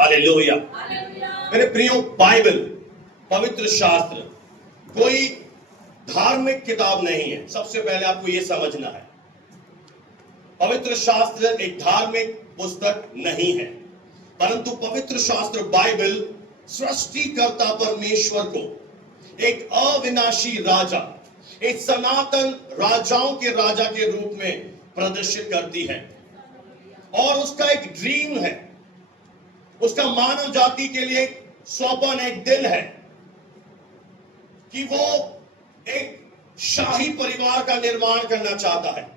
Hallelujah. मेरे प्रियो, Bible, पवित्र शास्त्र कोई धार्मिक किताब नहीं है। सबसे पहले आपको यह समझना है, पवित्र शास्त्र एक धार्मिक पुस्तक नहीं है, परंतु पवित्र शास्त्र बाइबल सृष्टिकर्ता परमेश्वर को एक अविनाशी राजा, एक सनातन राजाओं के राजा के रूप में प्रदर्शित करती है। और उसका एक ड्रीम है, उसका मानव जाति के लिए एक स्वप्न, एक दिल है कि वो एक शाही परिवार का निर्माण करना चाहता है।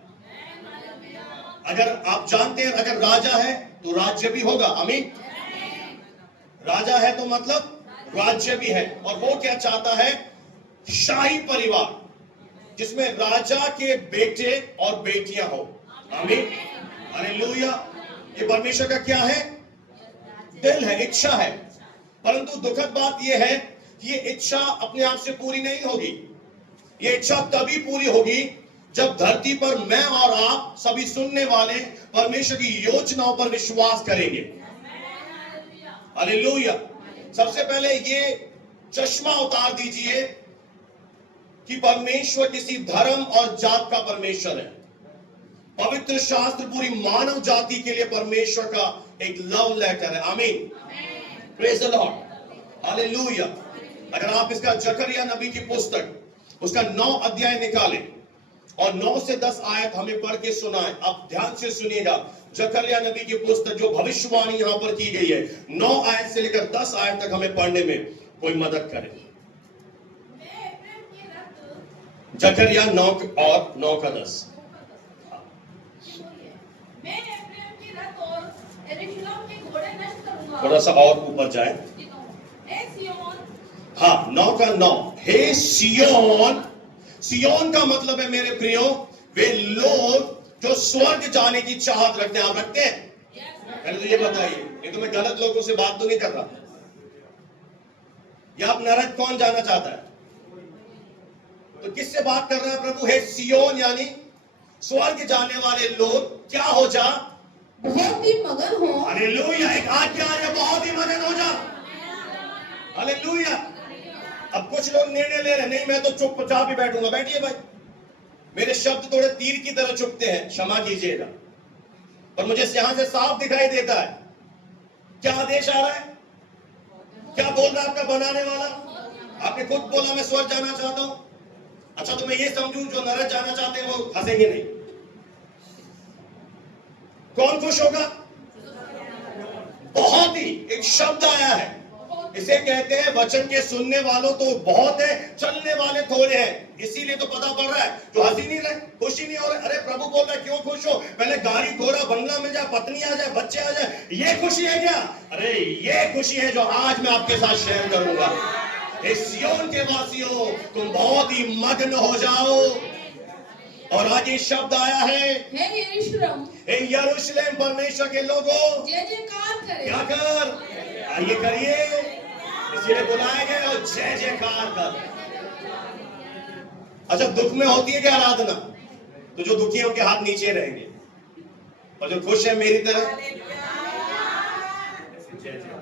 अगर आप जानते हैं, अगर राजा है तो राज्य भी होगा। आमीन। राजा है तो मतलब राज्य भी है। और वो क्या चाहता है? शाही परिवार जिसमें राजा के बेटे और बेटियां हो। आमीन, हालेलुया। ये परमेश्वर का क्या है? दिल है, इच्छा है। परंतु दुखद बात यह है कि ये इच्छा अपने आप से पूरी नहीं होगी। ये इच्छा तभी पूरी होगी जब धरती पर मैं और आप सभी सुनने वाले परमेश्वर की योजनाओं पर विश्वास करेंगे। हालेलुया। सबसे पहले ये चश्मा उतार दीजिए कि परमेश्वर किसी धर्म और जात का परमेश्वर है। पवित्र शास्त्र पूरी मानव जाति के लिए परमेश्वर का एक लव लेटर है। आमीन, प्रेज द लॉर्ड, हालेलुया। अगर आप इसका जकरिया नबी की पुस्तक उसका 9 अध्याय निकालें और 9 से 10 आयत हमें पढ़ के सुनाएं। आप ध्यान से सुनिएगा। जकरिया नबी की पुस्तक जो भविष्यवाणी यहां पर की गई है, 9 आयत से लेकर 10 आयत तक हमें पढ़ने में कोई मदद करे। जकरिया 9 और 9 का 10। थोड़ा सा और ऊपर जाए। हाँ, 9 का 9। हे सियोन। सियोन का मतलब है मेरे प्रियो वे लोग जो स्वर्ग जाने की चाहत रखते हैं। आप रखते हैं? पहले तो ये बताइए, ये तो मैं गलत लोगों से बात तो नहीं कर रहा। या आप नरक कौन जाना चाहता है? तो किससे बात कर रहा है प्रभु? हे सियोन यानी स्वर्ग जाने वाले लोग क्या हो जा? बहुत ही मगन हो। हालेलुया। एक आज्ञा है, बहुत ही मगन हो जा। हालेलुया। अब कुछ लोग निर्णय ले रहे, नहीं मैं तो चुपचाप ही बैठूंगा। बैठिए भाई, मेरे शब्द थोड़े तीर की तरह चुभते हैं, क्षमा कीजिएगा, पर मुझे यहां से साफ दिखाई देता है क्या आदेश आ रहा है। क्या बोल रहा है आपका बनाने वाला? आपने खुद बोला मैं स्वर्ग जाना चाहता हूं। अच्छा, तो मैं ये समझूं जो नरक जाना चाहते हैं वो हंसेंगे नहीं? कौन खुश होगा? बहुत ही एक शब्द आया है, इसे कहते हैं वचन के सुनने वालों तो बहुत है, चलने वाले थोड़े हैं। इसीलिए तो पता पड़ रहा है जो हंसी नहीं रहे, खुशी नहीं हो रहे। अरे प्रभु बोल रहा है क्यों खुश हो? पहले गाड़ी घोड़ा बंगला मिल जाए, पत्नी आ जाए, बच्चे आ जाए, ये खुशी है क्या? अरे ये खुशी है जो आज मैं आपके साथ शेयर करूंगा। इस सियोन के वासियों, तुम बहुत ही मग्न हो जाओ। और आज ये शब्द आया है, हे यरूशलेम परमेश्वर के लोगों, जय जयकार करें। क्या कर? आइए करिए, इसलिए बुलाए गए और जय जयकार कर। अच्छा, दुख में होती है क्या आराधना? तो जो दुखी है उनके हाथ नीचे रहेंगे, और जो खुश है मेरी तरह जय जयकार।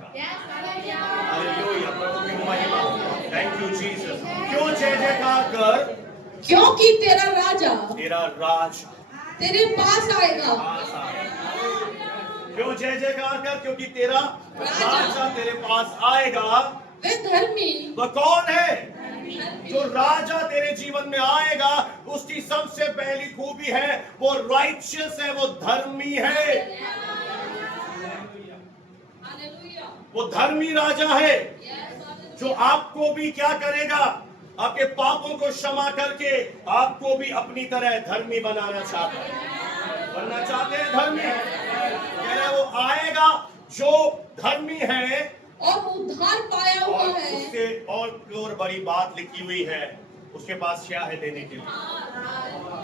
Thank you Jesus. क्यों जय जयकार कर? क्योंकि तेरा राजा, तेरा राज तेरे पास आएगा। क्यों जय जयकार कर? क्योंकि तेरा राजा तेरे पास आएगा। वे धर्मी। वह कौन है? जो राजा तेरे जीवन में आएगा उसकी सबसे पहली खूबी है वो राइचियस है, वो धर्मी है। वो धर्मी राजा है जो आपको भी क्या करेगा? आपके पापों को क्षमा करके आपको भी अपनी तरह धर्मी बनाना चाहता है। बनना चाहते हैं धर्मी? कह रहे वो आएगा जो धर्मी है और उद्धार पाया हुआ और है। उससे और बड़ी बात लिखी हुई है, उसके पास क्या है देने के लिए?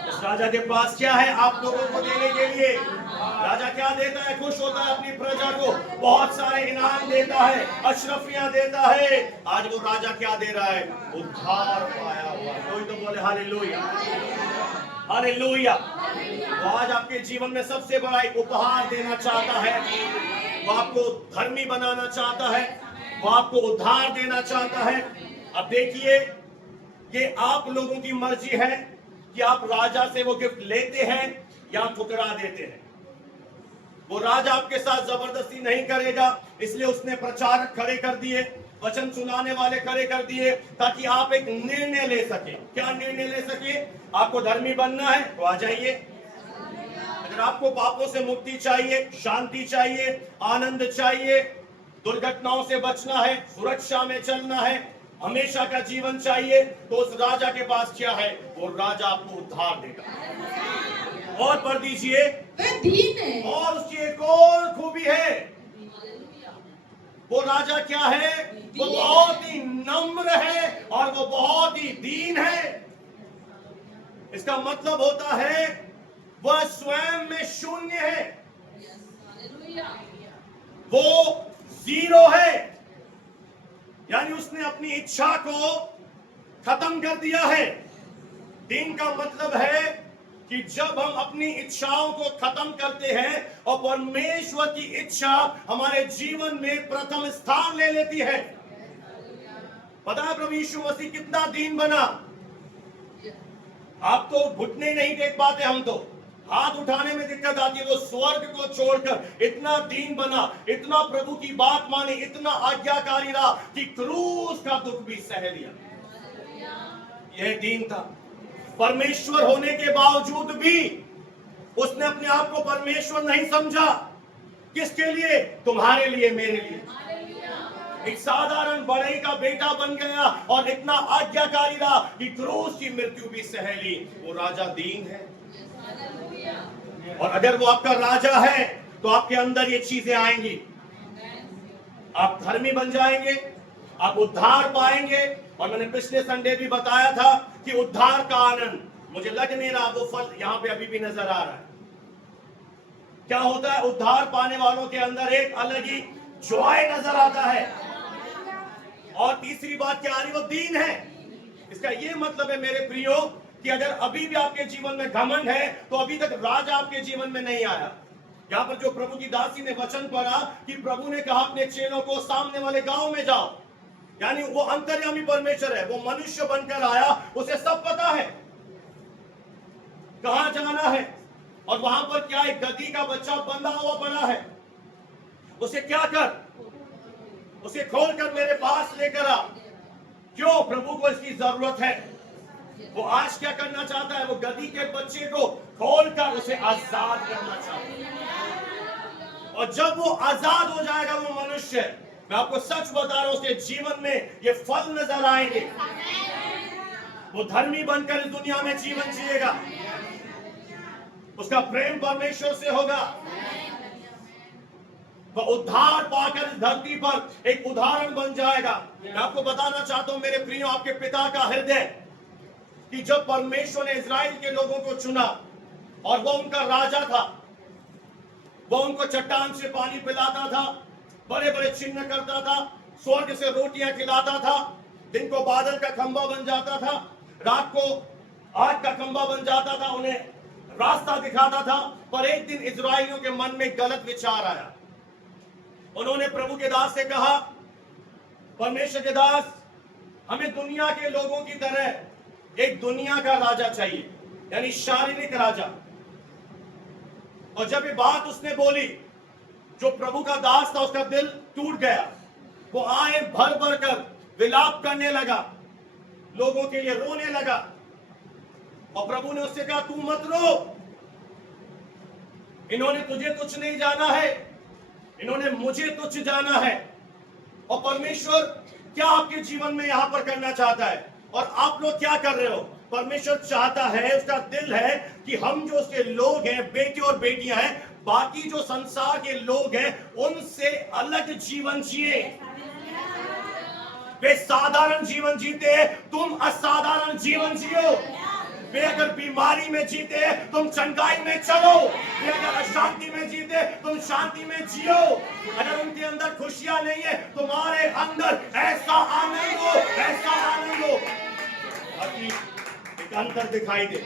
उस राजा के पास क्या है आप लोगों को देने के लिए? राजा क्या देता है? खुश होता है अपनी प्रजा को बहुत सारे इनाम देता है, अशरफियां देता है। आज वो राजा क्या दे रहा है? उद्धार पाया हुआ। कोई तो बोले हालेलुया, हालेलुया। वो आज आपके जीवन में सबसे बड़ा एक उपहार देना चाहता है। वो आपको धर्मी बनाना चाहता है, वो आपको उद्धार देना चाहता है। अब देखिए, ये आप लोगों की मर्जी है कि आप राजा से वो गिफ्ट लेते हैं या ठुकरा देते हैं। वो राजा आपके साथ जबरदस्ती नहीं करेगा, इसलिए उसने प्रचारक खड़े कर दिए, वचन सुनाने वाले खड़े कर दिए, ताकि आप एक निर्णय ले सके। क्या निर्णय ले सके? आपको धर्मी बनना है तो आ जाइए। अगर आपको पापों से मुक्ति चाहिए, शांति चाहिए, आनंद चाहिए, दुर्घटनाओं से बचना है, सुरक्षा में चलना है, हमेशा का जीवन चाहिए, तो उस राजा के पास क्या है? वो राजा आपको उद्धार देगा। और पढ़ दीजिए, वह दीन है और उसकी एक और खूबी है। वो राजा क्या है? वो बहुत ही नम्र है और वो बहुत ही दीन है। इसका मतलब होता है वह स्वयं में शून्य है, वो जीरो है, यानी उसने अपनी इच्छा को खत्म कर दिया है। दीन का मतलब है कि जब हम अपनी इच्छाओं को खत्म करते हैं और परमेश्वर की इच्छा हमारे जीवन में प्रथम स्थान ले लेती है। पता है प्रभु यीशु मसीह कितना दीन बना? आप तो घुटने नहीं देख पाते, हम तो हाथ उठाने में दिक्कत आती है। वो स्वर्ग को छोड़कर इतना दीन बना, इतना प्रभु की बात मानी, इतना आज्ञाकारी रहा कि क्रूस का दुख भी सह लिया। यह दीन था। परमेश्वर होने के बावजूद भी उसने अपने आप को परमेश्वर नहीं समझा। किसके लिए? तुम्हारे लिए, मेरे लिए। एक साधारण बढ़ई का बेटा बन गया और इतना आज्ञाकारी रहा कि क्रूस की मृत्यु भी सह ली। वो राजा दीन है। और अगर वो आपका राजा है तो आपके अंदर ये चीजें आएंगी। आप धर्मी बन जाएंगे, आप उद्धार पाएंगे। और मैंने पिछले संडे भी बताया था कि उद्धार का आनंद, मुझे लग नहीं रहा वो फल यहां पे अभी भी नजर आ रहा है। क्या होता है? उद्धार पाने वालों के अंदर एक अलग ही जॉय नजर आता है। और तीसरी बात क्या आ रही? वो दीन है। इसका ये मतलब है मेरे प्रियो कि अगर अभी भी आपके जीवन में घमंड है तो अभी तक राजा आपके जीवन में नहीं आया। यहां पर जो प्रभु की दासी ने वचन पढ़ा कि प्रभु ने कहा अपने चेलों को सामने वाले गांव में जाओ, यानी वो अंतर्यामी परमेश्वर है, वो मनुष्य बनकर आया, उसे सब पता है कहां जाना है। और वहां पर क्या एक गधी का बच्चा बंधा हुआ पड़ा है, उसे क्या कर? उसे खोलकर मेरे पास लेकर आ। क्यों? प्रभु को इसकी जरूरत है। वो आज क्या करना चाहता है? वो गधी के बच्चे को खोलकर उसे आजाद करना चाहता है। और जब वो आजाद हो जाएगा वो मनुष्य, मैं आपको सच बता रहा हूं, उसके जीवन में ये फल नजर आएंगे। वो धर्मी बनकर इस दुनिया में जीवन जिएगा, उसका प्रेम परमेश्वर से होगा, वो उद्धार पाकर इस धरती पर एक उदाहरण बन जाएगा। मैं आपको बताना चाहता हूं मेरे प्रियो, आपके पिता का हृदय, कि जब परमेश्वर ने इजराइल के लोगों को चुना और वो उनका राजा था, वो उनको चट्टान से पानी पिलाता था, बड़े बड़े चिन्ह करता था, स्वर्ग से रोटियां खिलाता था, दिन को बादल का खंभा बन जाता था, रात को आग का खंभा बन जाता था, उन्हें रास्ता दिखाता था। पर एक दिन इजराइलियों के मन में गलत विचार आया। उन्होंने प्रभु के दास से कहा, परमेश्वर के दास, हमें दुनिया के लोगों की तरह एक दुनिया का राजा चाहिए, यानी शारीरिक राजा। और जब ये बात उसने बोली, जो प्रभु का दास था उसका दिल टूट गया। वो आए भर भर कर विलाप करने लगा, लोगों के लिए रोने लगा। और प्रभु ने उससे कहा, तू मत रो, इन्होंने तुझे तुच्छ नहीं जाना है, इन्होंने मुझे तुच्छ जाना है। और परमेश्वर क्या आपके जीवन में यहां पर करना चाहता है और आप लोग क्या कर रहे हो? परमेश्वर चाहता है, उसका दिल है कि हम जो उसके लोग हैं, बेटे और बेटियां हैं, बाकी जो संसार के लोग हैं उनसे अलग जीवन जिए। वे साधारण जीवन जीते हैं, तुम असाधारण जीवन जियो। वे अगर बीमारी में जीते तुम चंगाई में चलो, वे अगर अशांति में जीते तुम शांति में जियो। अगर उनके अंदर खुशियां नहीं है, तुम्हारे अंदर ऐसा आनंद हो, ऐसा आनंद हो। बाकी एक अंतर दिखाई दे।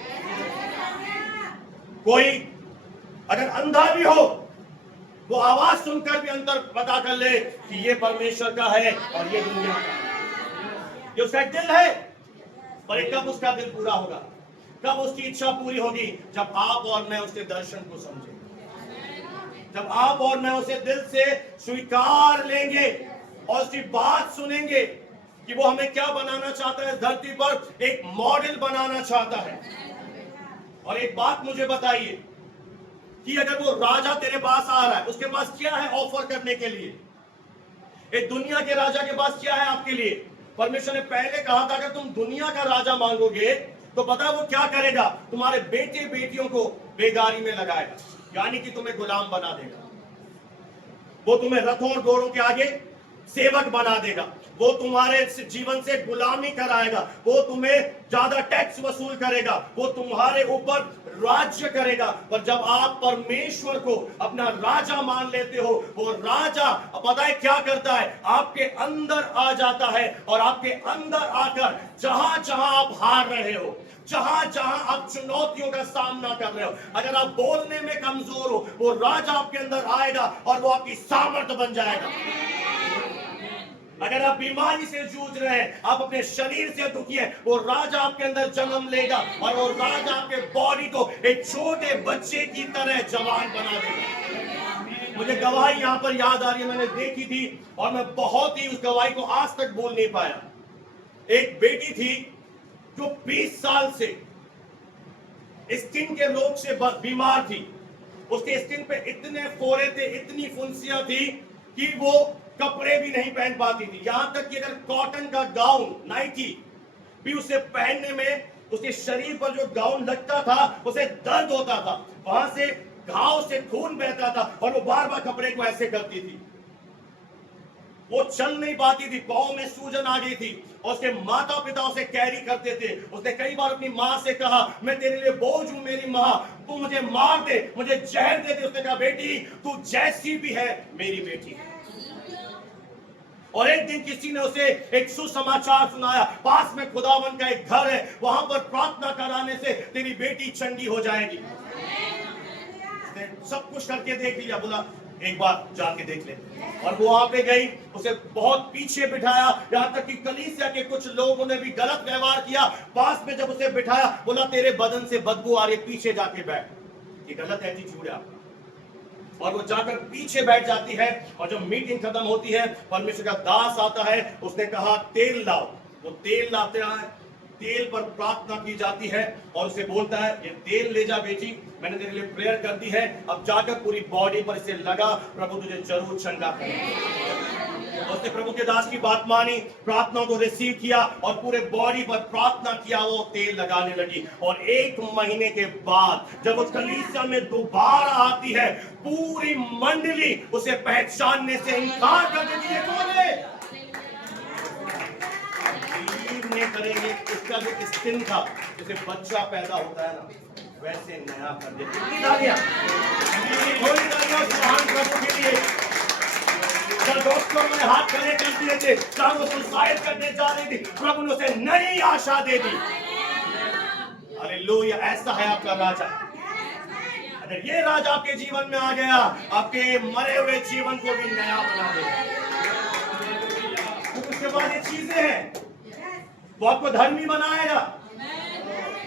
कोई अगर अंधा भी हो वो आवाज सुनकर भी अंतर पता कर ले कि ये परमेश्वर का है और ये दुनिया का है। ये उसका एक दिल है, पर कब उसका दिल पूरा होगा, कब उसकी इच्छा पूरी होगी? जब आप और मैं उसके दर्शन को समझेंगे, जब आप और मैं उसे दिल से स्वीकार लेंगे और उसकी बात सुनेंगे कि वो हमें क्या बनाना चाहता है, धरती पर एक मॉडल बनाना चाहता है। और एक बात मुझे बताइए कि अगर वो राजा तेरे पास आ रहा है, उसके पास क्या है ऑफर करने के लिए? एक दुनिया के राजा के पास क्या है आपके लिए? परमेश्वर ने पहले कहा था अगर तुम दुनिया का राजा मांगोगे तो पता है वो क्या करेगा? तुम्हारे बेटे बेटियों को बेगारी में लगाएगा, यानी कि तुम्हें गुलाम बना देगा। वो तुम्हें रथों और घोड़ों के आगे सेवक बना देगा, वो तुम्हारे जीवन से गुलामी कराएगा, वो तुम्हें ज्यादा टैक्स वसूल करेगा, वो तुम्हारे ऊपर राज्य करेगा। पर जब आप परमेश्वर को अपना राजा मान लेते हो, वो राजा पता है क्या करता है? आपके अंदर आ जाता है और आपके अंदर आकर जहां जहां आप हार रहे हो, जहां जहां आप चुनौतियों का सामना कर रहे हो, अगर आप बोलने में कमजोर हो, वो राजा आपके अंदर आएगा और वो आपकी सामर्थ्य बन जाएगा। अगर आप बीमारी से जूझ रहे हैं, आप अपने शरीर से दुखी हैं, वो राजा आपके अंदर जन्म लेगा और वो राजा आपके बॉडी को एक छोटे बच्चे की तरह जवान बना देगा। मुझे गवाही यहाँ पर याद आ रही है, मैंने देखी थी और मैं बहुत ही उस गवाही को आज तक बोल नहीं पाया। एक बेटी थी जो 20 साल से स्किन के रोग से बीमार थी। उसके स्किन पे इतने फोड़े थे, इतनी फुंसियां थी कि वो कपड़े भी नहीं पहन पाती थी। यहां तक कि अगर कॉटन का गाउन, नाइटी भी उसे पहनने में, उसके शरीर पर जो गाउन लगता था उसे दर्द होता था, वहां से घाव से खून बहता था और वो बार बार कपड़े को ऐसे करती थी। वो चल नहीं पाती थी, पांव में सूजन आ गई थी और उसके माता पिता उसे कैरी करते थे। उसने कई बार अपनी माँ से कहा मैं तेरे लिए बोझ हूं मेरी माँ, तू मुझे मार दे, मुझे जहर दे दे। उसने कहा बेटी तू जैसी भी है मेरी बेटी है। और एक दिन किसी ने उसे एक सुसमाचार सुनाया, पास में खुदावन का एक घर है, वहां पर प्रार्थना कराने से तेरी बेटी चंगी हो जाएगी। सब कुछ करके देख लिया, बोला एक बार जाके देख ले। और वो वहां पे गई, उसे बहुत पीछे बिठाया, यहाँ तक कि कलीसिया के कुछ लोगों ने भी गलत व्यवहार किया। पास में जब उसे बिठाया, बोला तेरे बदन से बदबू आ रही है, पीछे जाके बैठ। ये गलत एटीट्यूड है आपका। और वो जाकर पीछे बैठ जाती है और जब मीटिंग खत्म होती है, परमेश्वर का दास आता है, उसने कहा तेल लाओ। वो तेल लाते हैं, तेल पर प्रार्थना की जाती है और उसे बोलता है ये तेल ले जा बेटी, मैंने तेरे लिए प्रेयर कर दी है, अब जाकर पूरी बॉडी पर इसे लगा, प्रभु तुझे जरूर चंगा करेगा। उसने प्रभु के दास की बात मानी, प्रार्थना को रिसीव किया और पूरे बॉडी पर प्रार्थना किया, वो तेल लगाने लगी। और 1 महीने के बाद जब वो कलीसिया में दोबारा आती है, पूरी मंडली उसे पहचानने से इनकार कर देती है। कौन है? नहीं करेंगे। उसका जो स्किन था, जैसे बच्चा पैदा होता है ना, वैसे नया कर देते। प्रभु के लिए डॉक्टरों ने हाथ खड़े कर दिए थे, वो सुसाइड करने जा रही थी, प्रभु ने उसे नई आशा दे दी। हालेलुया, ऐसा है आपका राजा। अगर ये राजा आपके जीवन में आ गया, आपके मरे हुए जीवन को भी नया बना देगा। तो उसके बाद ये चीजें हैं, वो आपको धर्मी बनाएगा।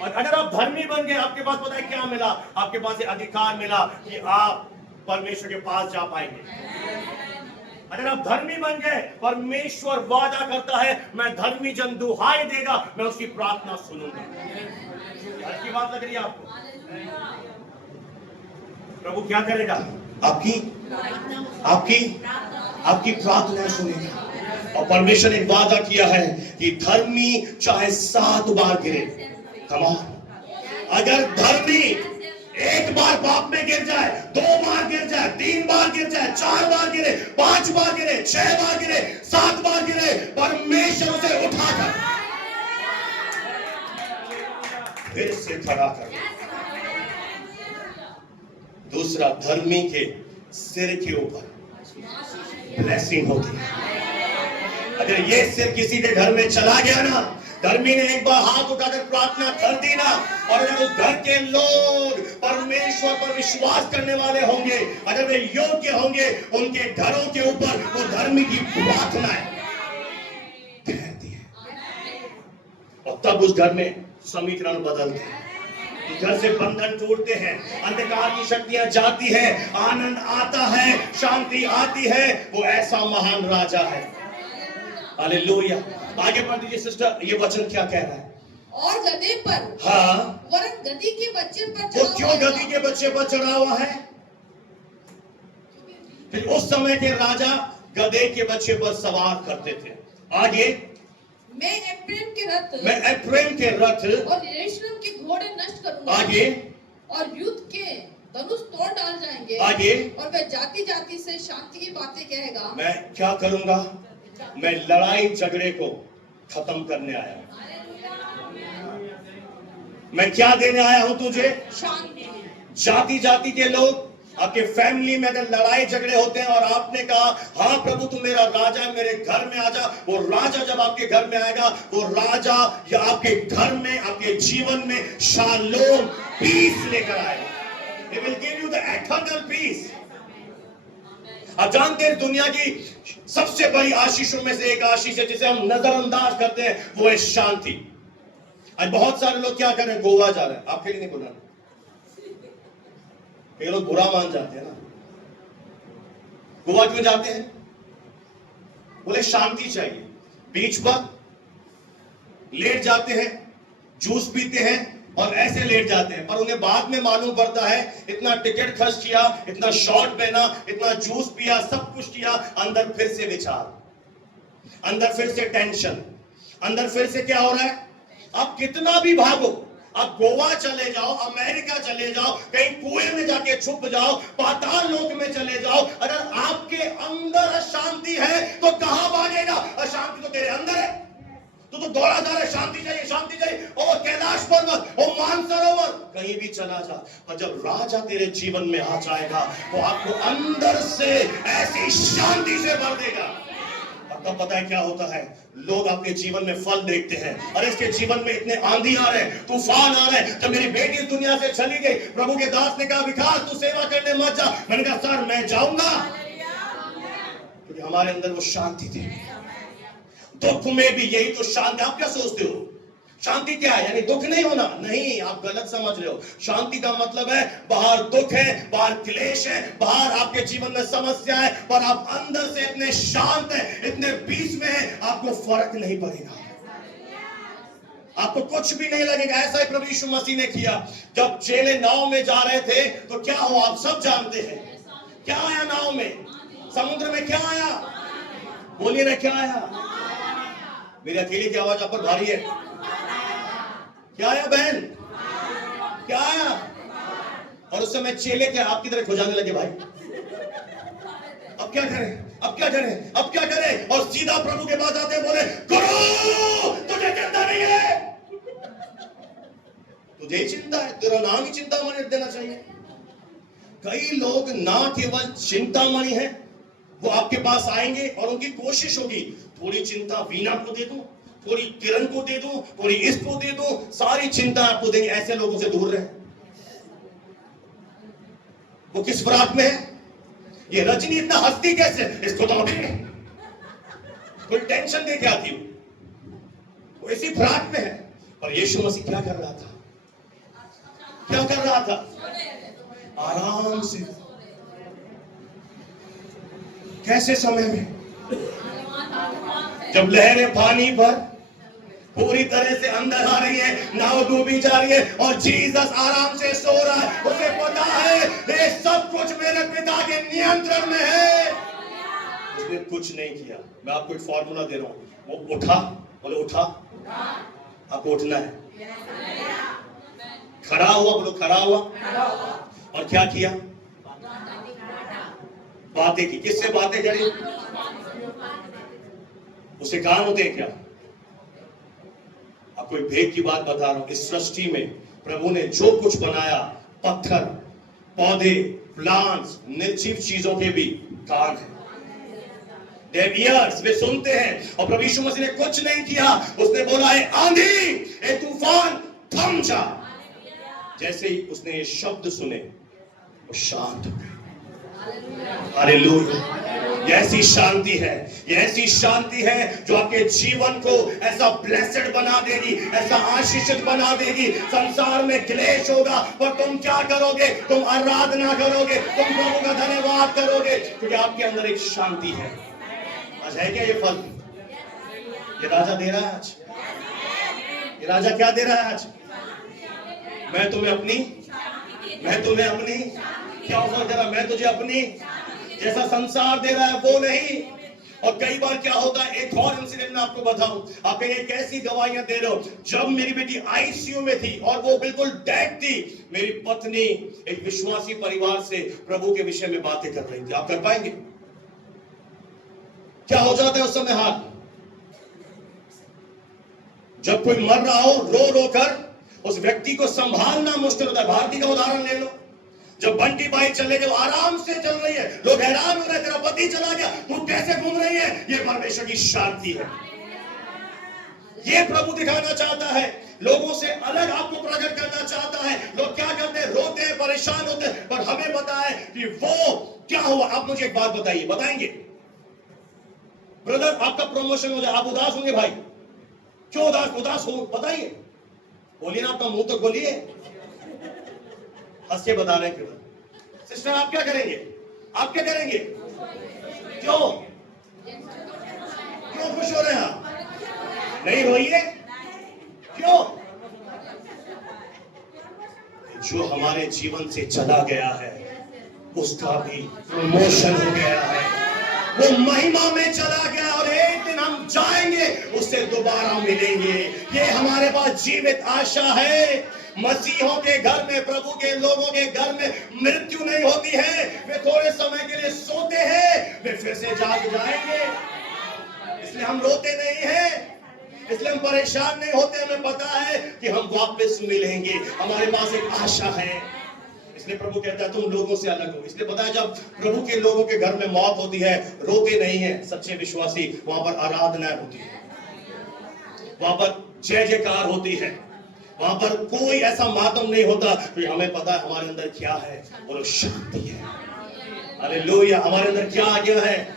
और अगर आप धर्मी बन गए, आपके पास पता है क्या मिला? आपके पास ये अधिकार मिला कि आप परमेश्वर के पास जा पाएंगे। अगर आप धर्मी बन गए, परमेश्वर वादा करता है मैं धर्मी जन दुहाई देगा, मैं उसकी प्रार्थना सुनूंगा। यार की बात लग रही है आपको? प्रभु क्या करेगा? आपकी प्रार्थना सुनेगा। और परमेश्वर ने वादा किया है कि धर्मी चाहे 7 बार गिरे, अगर धर्मी एक बार पाप में गिर जाए, 2 बार गिर जाए, 3 बार गिर जाए, 4 बार गिरे, 5 बार गिरे, 6 बार गिरे, 7 बार गिरे, परमेश्वर उसे उठाकर फिर से खड़ा कर। दूसरा, धर्मी के सिर के ऊपर ब्लेसिंग होती है। अगर ये सिर किसी के घर में चला गया ना, धर्मी ने एक बार हाथ उठाकर प्रार्थना कर दी ना, और अगर उस घर के लोग परमेश्वर पर विश्वास करने वाले होंगे, अगर वे योग्य होंगे, उनके घरों के ऊपर वो धर्मी की प्रार्थनाएं ठहरती है, और तब उस घर में समीकरण बदलते हैं, घर से बंधन टूटते हैं, अंधकार की शक्तियां जाती है, आनंद आता है, शांति आती है। वो ऐसा महान राजा है। हालेलुया। आगे बढ़ दीजिए सिस्टर, ये वचन क्या कह रहा है? और गधे पर, हाँ, वरन गधी के बच्चे पर वो चढ़ा क्यों हुआ गधी के बच्चे पर चढ़ा हुआ है? फिर उस समय के राजा गधे के बच्चे पर सवार करते थे। आगे, मैं एफ्रेम के रथ और यरूशलेम के घोड़े नष्ट करूंगा। आगे, और युद्ध के धनुष तोड़ डाल जाएंगे। आगे, और वह जाति जाति से शांति की बातें कहेगा। मैं क्या करूंगा? मैं लड़ाई झगड़े को खत्म करने आया हूं। मैं क्या देने आया हूं तुझे? शांति। जाति जाति के लोग, आपके फैमिली में अगर लड़ाई झगड़े होते हैं और आपने कहा हाँ प्रभु तू मेरा राजा है, मेरे घर में आजा, वो राजा जब आपके घर में आएगा, वो राजा या आपके घर में, आपके जीवन में शालोम, पीस लेकर आएगा। He will give you the eternal peace। आप जानते हैं दुनिया की सबसे बड़ी आशीषों में से एक आशीष है जिसे हम नजरअंदाज करते हैं, वो है शांति। आज बहुत सारे लोग क्या कर रहे हैं? गोवा जा रहे हैं। आपके लिए नहीं बोल रहा, ये लोग बुरा मान जाते हैं ना। गोवा क्यों जाते हैं? बोले शांति चाहिए। बीच पर लेट जाते हैं, जूस पीते हैं और ऐसे लेट जाते हैं, पर उन्हें बाद में मालूम पड़ता है इतना टिकट खर्च किया, इतना शॉर्ट पहना, इतना जूस पिया, सब कुछ किया, अंदर फिर से विचार, अंदर फिर से टेंशन, अंदर फिर से क्या हो रहा है? आप कितना भी भागो, आप गोवा चले जाओ, अमेरिका चले जाओ, कहीं कुएं में जाके छुप जाओ, पाताल लोक में चले जाओ, अगर आपके अंदर अशांति है तो कहां भागेगा? अशांति तो तेरे अंदर है, तो दौड़ा जा रहा है, शांति चाहिए, शांति चाहिए। ओ कैलाश पर्वत, ओ मानसरोवर, कहीं भी चला जा, पर जब राजा तेरे जीवन में आ जाएगा वो आपको अंदर से ऐसी शांति से भर देगा। तब पता है क्या होता है? लोग आपके जीवन में फल देखते हैं, अरे इसके जीवन में इतने आंधी आ रहे हैं, तूफान आ रहे हैं। जब मेरी बेटी इस दुनिया से चली गई, प्रभु के दास ने कहा विकास तू सेवा करने मत जा। मैंने कहा सर मैं जाऊंगा, क्योंकि हमारे अंदर वो शांति थी। दुख में भी यही तो शांति। आप क्या सोचते हो शांति क्या है? यानी दुख नहीं होना? नहीं, आप गलत समझ रहे हो। शांति का मतलब है बाहर दुख है, बाहर क्लेश है, बाहर आपके जीवन में समस्या है, पर आप अंदर से इतने शांत हैं, इतने पीस में हैं, आपको फर्क नहीं पड़ेगा, आपको कुछ भी नहीं लगेगा। ऐसा ही प्रभु यीशु मसीह ने किया। जब चेले नाव में जा रहे थे तो क्या हुआ आप सब जानते हैं। क्या आया नाव में? समुद्र में क्या आया? बोलिए ना, क्या आया? मेरी अकेले की आवाज आप पर भारी है। क्या आया बहन? क्या आया? और उस समय चेले क्या आपकी तरह खुजाने लगे, भाई अब क्या करें, अब क्या करें, अब क्या करें? और सीधा प्रभु के पास आते हैं, बोले गुरु तुझे चिंता नहीं है, तुझे ही चिंता है, तेरा नाम ही चिंतामणि रख देना चाहिए। कई लोग ना केवल चिंतामणि है, वो आपके पास आएंगे और उनकी कोशिश होगी थोड़ी चिंता वीना को दे दूं, थोड़ी किरण को दे दूं, थोड़ी इसको दे दूं, सारी चिंता आपको देंगे। ऐसे लोगों से दूर रहे। वो किस फराक में है? ये रजनी इतना हंसती कैसे? इसको तो अभी कोई टेंशन दे के आती हो, वो इसी फराक में है। पर यीशु मसीह क्या कर रहा था? क्या कर रहा था? आराम से। कैसे समय में? जब लहरें पानी पर पूरी तरह से अंदर आ रही है, नाव डूबी जा रही है और जीसस आराम से सो रहा है। उसे पता है ये सब कुछ मेरे पिता के नियंत्रण में है। उसने कुछ नहीं किया। मैं आपको एक फॉर्मूला दे रहा हूं। वो उठा, बोले उठा, आपको उठना है। खड़ा हुआ, बोलो खड़ा हुआ। और क्या किया? बातें की। किससे बातें करी? उसे कान होते हैं क्या? आपको एक भेद की बात बता रहा हूं। इस सृष्टि में प्रभु ने जो कुछ बनाया, पत्थर, पौधे, प्लांट्स, निर्जीव चीजों के भी कान है। They have ears, वे सुनते हैं। और प्रभु यीशु मसीह ने कुछ नहीं किया, उसने बोला है आंधी, ए तूफान थम जा। जैसे ही उसने ये शब्द सुने वो शांत हो गए। हालेलुया। ये ऐसी शांति है, ये ऐसी शांति है जो आपके जीवन को ऐसा ब्लेस्ड बना देगी, ऐसा आशीषित बना देगी। संसार में क्लेश होगा पर तुम क्या करोगे? तुम आराधना करोगे, तुम प्रभु का धन्यवाद करोगे, क्योंकि आपके अंदर एक शांति है। आज है क्या ये फल? ये राजा दे रहा है आज। ये राजा क्या दे रहा है आज? मैं तुम्हें अपनी क्या ऑफर दे रहा? मैं तुझे अपनी, जैसा संसार दे रहा है वो नहीं। और कई बार क्या होता है, एक और इंसिडेंट मैं आपको बताऊं। आप कहेंगे कैसी गवाहियां दे रहे हो? जब मेरी बेटी आईसीयू में थी और वो बिल्कुल डेड थी, मेरी पत्नी एक विश्वासी परिवार से प्रभु के विषय में बातें कर रही थी। आप कर पाएंगे? क्या हो जाता है उस समय? हाथ जब कोई मर रहा हो, रो रो कर उस व्यक्ति को संभालना मुश्किल होता है। भारती का उदाहरण ले लो। जब बंटी बाई चले गए, आराम से चल रही है, लोग हैरान हो रहे, तेरा पति चला गया, तू कैसे घूम रही है? ये परमेश्वर की शांति है। ये प्रभु दिखाना चाहता है, लोगों से अलग आपको प्रकट करना चाहता है। लोग क्या करते हैं? रोते हैं, परेशान होते हैं, पर हमें पता है कि वो क्या हुआ। आप मुझे एक बात बताइए, बताएंगे? ब्रदर आपका प्रमोशन हो जाए, आप उदास होंगे भाई? क्यों उदास हो? बताइए, बोलिए ना, आपका मुंह तो खोलिए। हंस के बता रहे हैं क्यों? सिस्टर आप क्या करेंगे? आप क्या करेंगे? क्यों खुश हो रहे हैं आप? नहीं रोइए। क्यों? जो हमारे जीवन से चला गया है उसका भी प्रमोशन हो गया है, वो महिमा में चला गया और एक दिन हम जाएंगे, उससे दोबारा मिलेंगे। ये हमारे पास जीवित आशा है। मसीहों के घर में, प्रभु के लोगों के घर में मृत्यु नहीं होती है। वे थोड़े समय के लिए सोते हैं, वे फिर से जाग जाएंगे। इसलिए हम रोते नहीं हैं, इसलिए हम परेशान नहीं होते। हमें पता है कि हम वापस मिलेंगे, हमारे पास एक आशा है। इसलिए प्रभु कहता है तुम लोगों से अलग हो। इसलिए पता है, जब प्रभु के लोगों के घर में मौत होती है, रोते नहीं है सच्चे विश्वासी, वहां पर आराधना होती है, वहां पर जय जयकार होती है, वहां पर कोई ऐसा मातम नहीं होता। तो हमें पता है हमारे अंदर क्या है, और शांति है। हालेलुया। हमारे अंदर क्या आ गया है?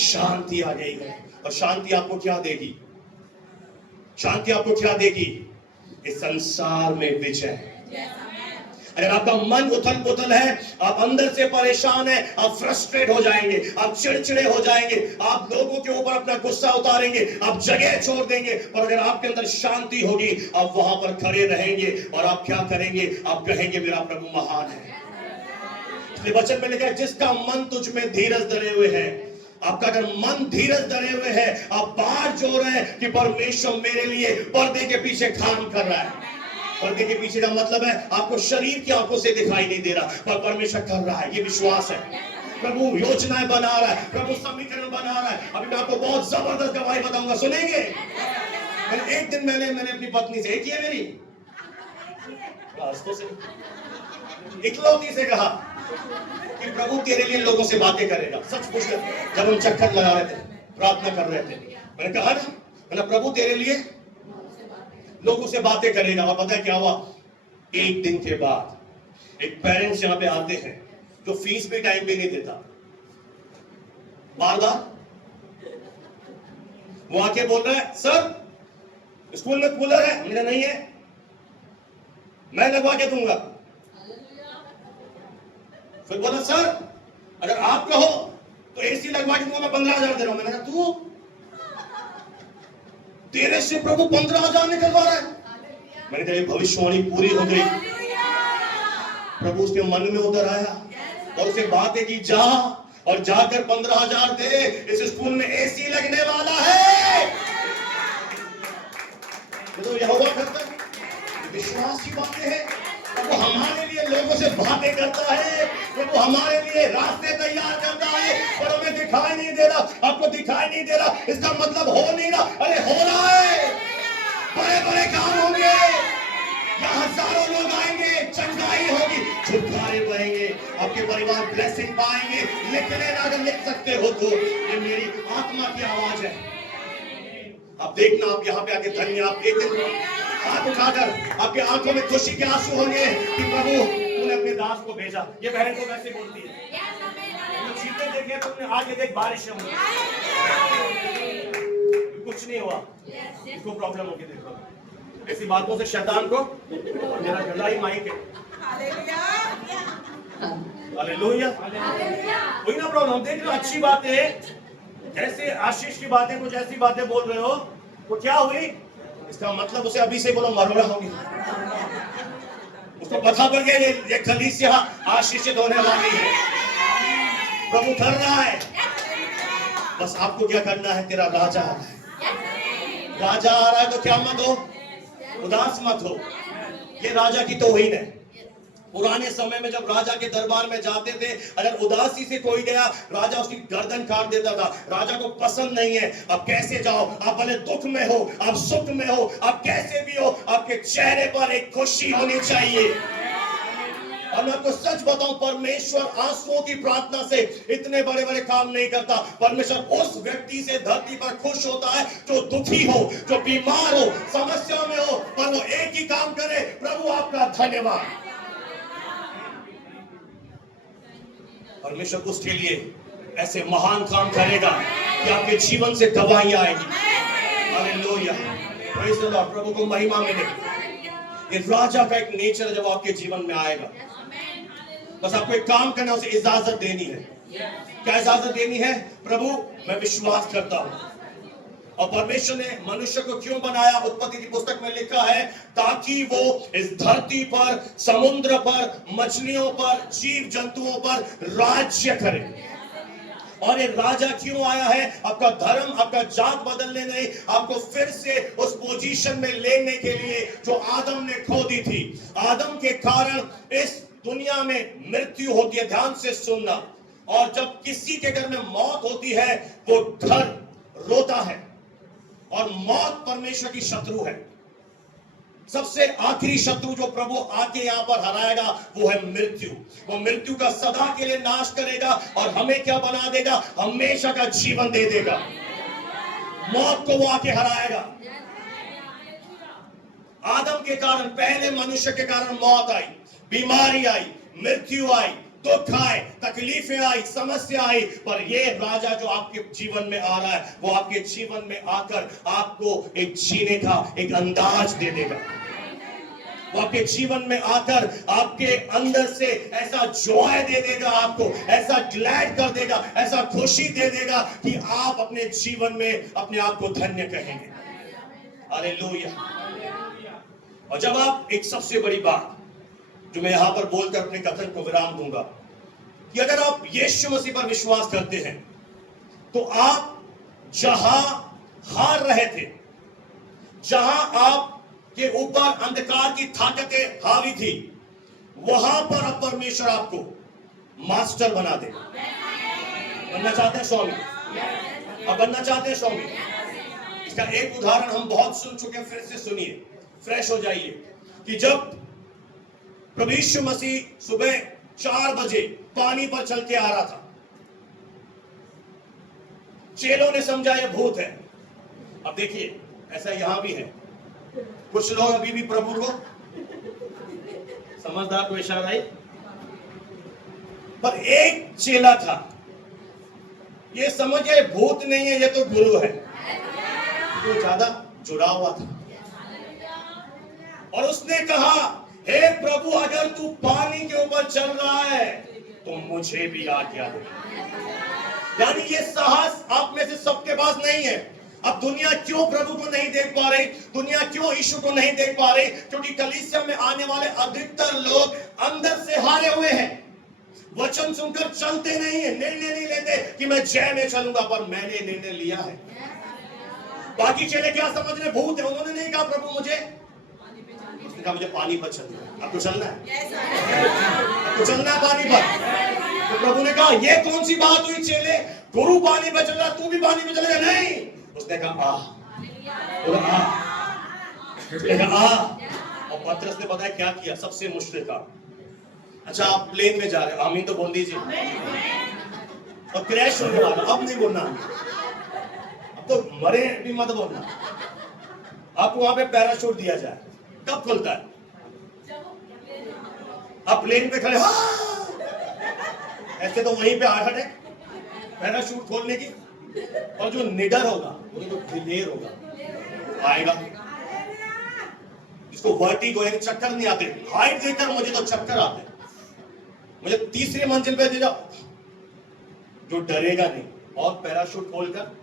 शांति आ गई है। और शांति आपको क्या देगी? शांति आपको क्या देगी? इस संसार में विजय। अगर आपका मन उथल पुथल है, आप अंदर से परेशान है, आप फ्रस्ट्रेट हो जाएंगे, आप चिड़चिड़े हो जाएंगे, आप लोगों के ऊपर अपना गुस्सा उतारेंगे, आप जगह छोड़ देंगे। पर अगर आपके अंदर शांति होगी, आप वहां पर खड़े रहेंगे और आप क्या करेंगे? आप कहेंगे मेरा प्रभु महान है। इसलिए वचन में लिखा है जिसका मन तुझ में धीरज धरे हुए है। आपका अगर मन धीरज धरे हुए है, आप बाहर जो रहे हैं कि परमेश्वर मेरे लिए पर्दे के पीछे काम कर रहा है। पर्दे के पीछे का मतलब है आपको शरीर की आंखों से दिखाई नहीं दे रहा, पर परमेश्वर कर रहा है। ये विश्वास है। प्रभु योजनाएं बना रहा है, प्रभु समीकरण बना रहा है। अभी मैं आपको बहुत जबरदस्त गवाही बताऊंगा, सुनेंगे? एक दिन मैंने अपनी पत्नी से, एक ही है मेरी, इकलौती से कहा कि प्रभु तेरे लिए लोगों से बातें करेगा। सच पूछ, जब हम चक्कर लगा रहे थे, प्रार्थना कर रहे थे, मैंने कहा ना, मैंने प्रभु तेरे लिए लोगों से बातें करेगा। और पता है क्या हुआ? एक दिन के बाद एक पेरेंट्स यहां पे आते हैं जो फीस भी टाइम पे नहीं देता, बार बार वो आके बोल रहा है सर स्कूल में कूलर है, मेरा नहीं है, मैं लगवा के दूंगा। फिर बोला सर अगर आप कहो तो एसी लगवा के दूंगा, मैं 15,000 दे रहा हूं। मैंने कहा तू, तेरे से प्रभु 15,000 निकलवा रहा है। मैंने कहा ये भविष्यवाणी पूरी हो गई। प्रभु उसके मन में उतर आया और उसे बातें की, जा और जाकर 15,000 दे, इस स्कूल में एसी लगने वाला है। तो यहोवा करता है, विश्वास की बातें हैं। वो हमारे लिए लोगों से बातें करता है, वो हमारे लिए रास्ते तैयार करता है, पर हमें दिखाई नहीं दे रहा। आपको दिखाई नहीं दे रहा, इसका मतलब हो नहीं रहा। अरे हो रहा है, बड़े बड़े काम होंगे, यहाँ हजारों लोग आएंगे, चंगाई होगी, छुटकारे बहेंगे, आपके परिवार ब्लेसिंग पाएंगे। लिखने अगर लिख सकते हो तो ये मेरी आत्मा की आवाज है। आप देखना, आप यहाँ पे आके धन्य, आप एक दिन हाथ उठाकर आपके आंखों में खुशी के आंसू होंगे कि प्रभु तूने अपने दास को भेजा। ये बहन को वैसे बोलती है, चीते देखे तुमने, आगे देख बारिश होंगी, कुछ नहीं हुआ, इसको प्रॉब्लम होगी। देखो ऐसी बातों से शैतान को, मेरा गला ही माइक है, हालेलुया, कोई ना प्रॉब्लम। हम देख लो अच्छी बातें, जैसे आशीष की बातें, कुछ ऐसी बातें बोल रहे हो, वो क्या हुई, इसका मतलब उसे अभी से बोलो मरोड़ा होगी। उसको पता पड़ गया ये कलीसिया आशीषित होने वाली है, प्रभु कर रहा है। बस आपको क्या करना है, तेरा राजा आ रहा है, राजा आ रहा है तो क्या मत हो, उदास मत हो। ये राजा की तौहीन है। पुराने समय में जब राजा के दरबार में जाते थे, अगर उदासी से कोई गया, राजा उसकी गर्दन काट देता था। राजा को पसंद नहीं है, अब कैसे जाओ, आप भले दुख में हो, आप सुख में हो, आप कैसे भी हो, आपके चेहरे पर एक खुशी होनी चाहिए। और मैं आपको सच बताऊं, परमेश्वर आंसुओं की प्रार्थना से इतने बड़े बड़े काम नहीं करता। परमेश्वर उस व्यक्ति से धरती पर खुश होता है जो दुखी हो, जो बीमार हो, समस्या में हो, पर वो एक ही काम करे, प्रभु आपका धन्यवाद। परमेश्वर उसके लिए ऐसे महान काम करेगा कि आपके जीवन से दवाइयां आएगी। हालेलुया, प्रेज़ द लॉर्ड, प्रभु को महिमा मिले। ये राजा का एक नेचर जब आपके जीवन में आएगा, बस आपको एक काम करना, उसे इजाजत देनी है। क्या इजाजत देनी है, प्रभु मैं विश्वास करता हूं। और परमेश्वर ने मनुष्य को क्यों बनाया, उत्पत्ति की पुस्तक में लिखा है, ताकि वो इस धरती पर, समुद्र पर, मछलियों पर, जीव जंतुओं पर राज्य करे। और ये राजा क्यों आया है, आपका धर्म, आपका जात बदलने नहीं, आपको फिर से उस पोजीशन में लेने के लिए जो आदम ने खो दी थी। आदम के कारण इस दुनिया में मृत्यु होती है, ध्यान से सुनना। और जब किसी के घर में मौत होती है, वो घर रोता है। और मौत परमेश्वर की शत्रु है। सबसे आखिरी शत्रु जो प्रभु आके यहां पर हराएगा वो है मृत्यु। वो मृत्यु का सदा के लिए नाश करेगा और हमें क्या बना देगा, हमेशा का जीवन दे देगा। मौत को वो आके हराएगा। आदम के कारण, पहले मनुष्य के कारण मौत आई, बीमारी आई, मृत्यु आई, दुख आए, तकलीफें आई, समस्या आई। पर ये राजा जो आपके जीवन में आ रहा है, वो आपके जीवन में आकर आपको एक जीने का एक अंदाज दे देगा। वो आपके जीवन में आकर आपके अंदर से ऐसा जॉय दे देगा, आपको ऐसा ग्लैड कर देगा, ऐसा खुशी दे देगा कि आप अपने जीवन में अपने आप को धन्य कहेंगे। हालेलुया। और जब आप, एक सबसे बड़ी बात जो मैं यहां पर बोलकर अपने कथन को विराम दूंगा, कि अगर आप यीशु मसीह पर विश्वास करते हैं, तो आप जहां हार रहे थे, जहां आप के ऊपर अंधकार की ताकतें हावी थी, वहां पर अब परमेश्वर आपको मास्टर बना दे। बनना चाहते हैं स्वामी? अब बनना चाहते हैं स्वामी? इसका एक उदाहरण हम बहुत सुन चुके हैं, फिर से सुनिए, फ्रेश हो जाइए। कि जब प्रभु यीशु मसीह सुबह 4 बजे पानी पर चल के आ रहा था, चेलों ने समझा यह भूत है। अब देखिए, ऐसा यहां भी है, कुछ लोग अभी भी प्रभु को, समझदार को इशारा है, पर एक चेला था, ये समझे भूत नहीं है, ये तो गुरु है, तो ज्यादा जुड़ा हुआ था। और उसने कहा, हे प्रभु, अगर तू पानी के ऊपर चल रहा है तो मुझे भी आज्ञा दे। यानी ये साहस आप में से सबके पास नहीं है। अब दुनिया क्यों प्रभु को नहीं देख पा रही, दुनिया क्यों यीशु को नहीं देख पा रही? क्योंकि कलीसिया में आने वाले अधिकतर लोग अंदर से हारे हुए हैं, वचन सुनकर चलते नहीं है, निर्णय नहीं लेते कि मैं जय में चलूंगा, पर मैंने निर्णय लिया है। बाकी चले क्या समझ रहे, भूत है। उन्होंने नहीं कहा प्रभु मुझे, उसने कहा मुझे पानी पर चलना है। आपको चलना है? आपको चलना है पानी पर? तो प्रभु ने कहा, ये कौन सी बात हुई चेले, गुरु पानी पर चल रहा, तू भी पानी पर चलेगा? नहीं। उसने कहा आ, उसने कहा आ, और और पतरस ने बताया क्या किया, सबसे मुश्किल काम। अच्छा आप प्लेन में जा रहे हो, आमीन तो बोल दीजिए, और क्रैश होने वाला, अब नहीं बोलना, अब तो मरे भी मत बोलना। आपको वहां पे पैराशूट दिया जाए, कब खुलता है? आप प्लेन पे खड़े, हाँ! ऐसे तो वहीं पे हार्ट अटैक, पैराशूट खोलने की। और जो निडर होगा, वो जो दिलेर होगा, आएगा, जिसको वर्टिगो यानी चक्कर नहीं आते। हाइट देखकर मुझे तो चक्कर आते, मुझे तीसरी मंजिल पे दे जाओ, जो डरेगा नहीं। और पैराशूट खोलकर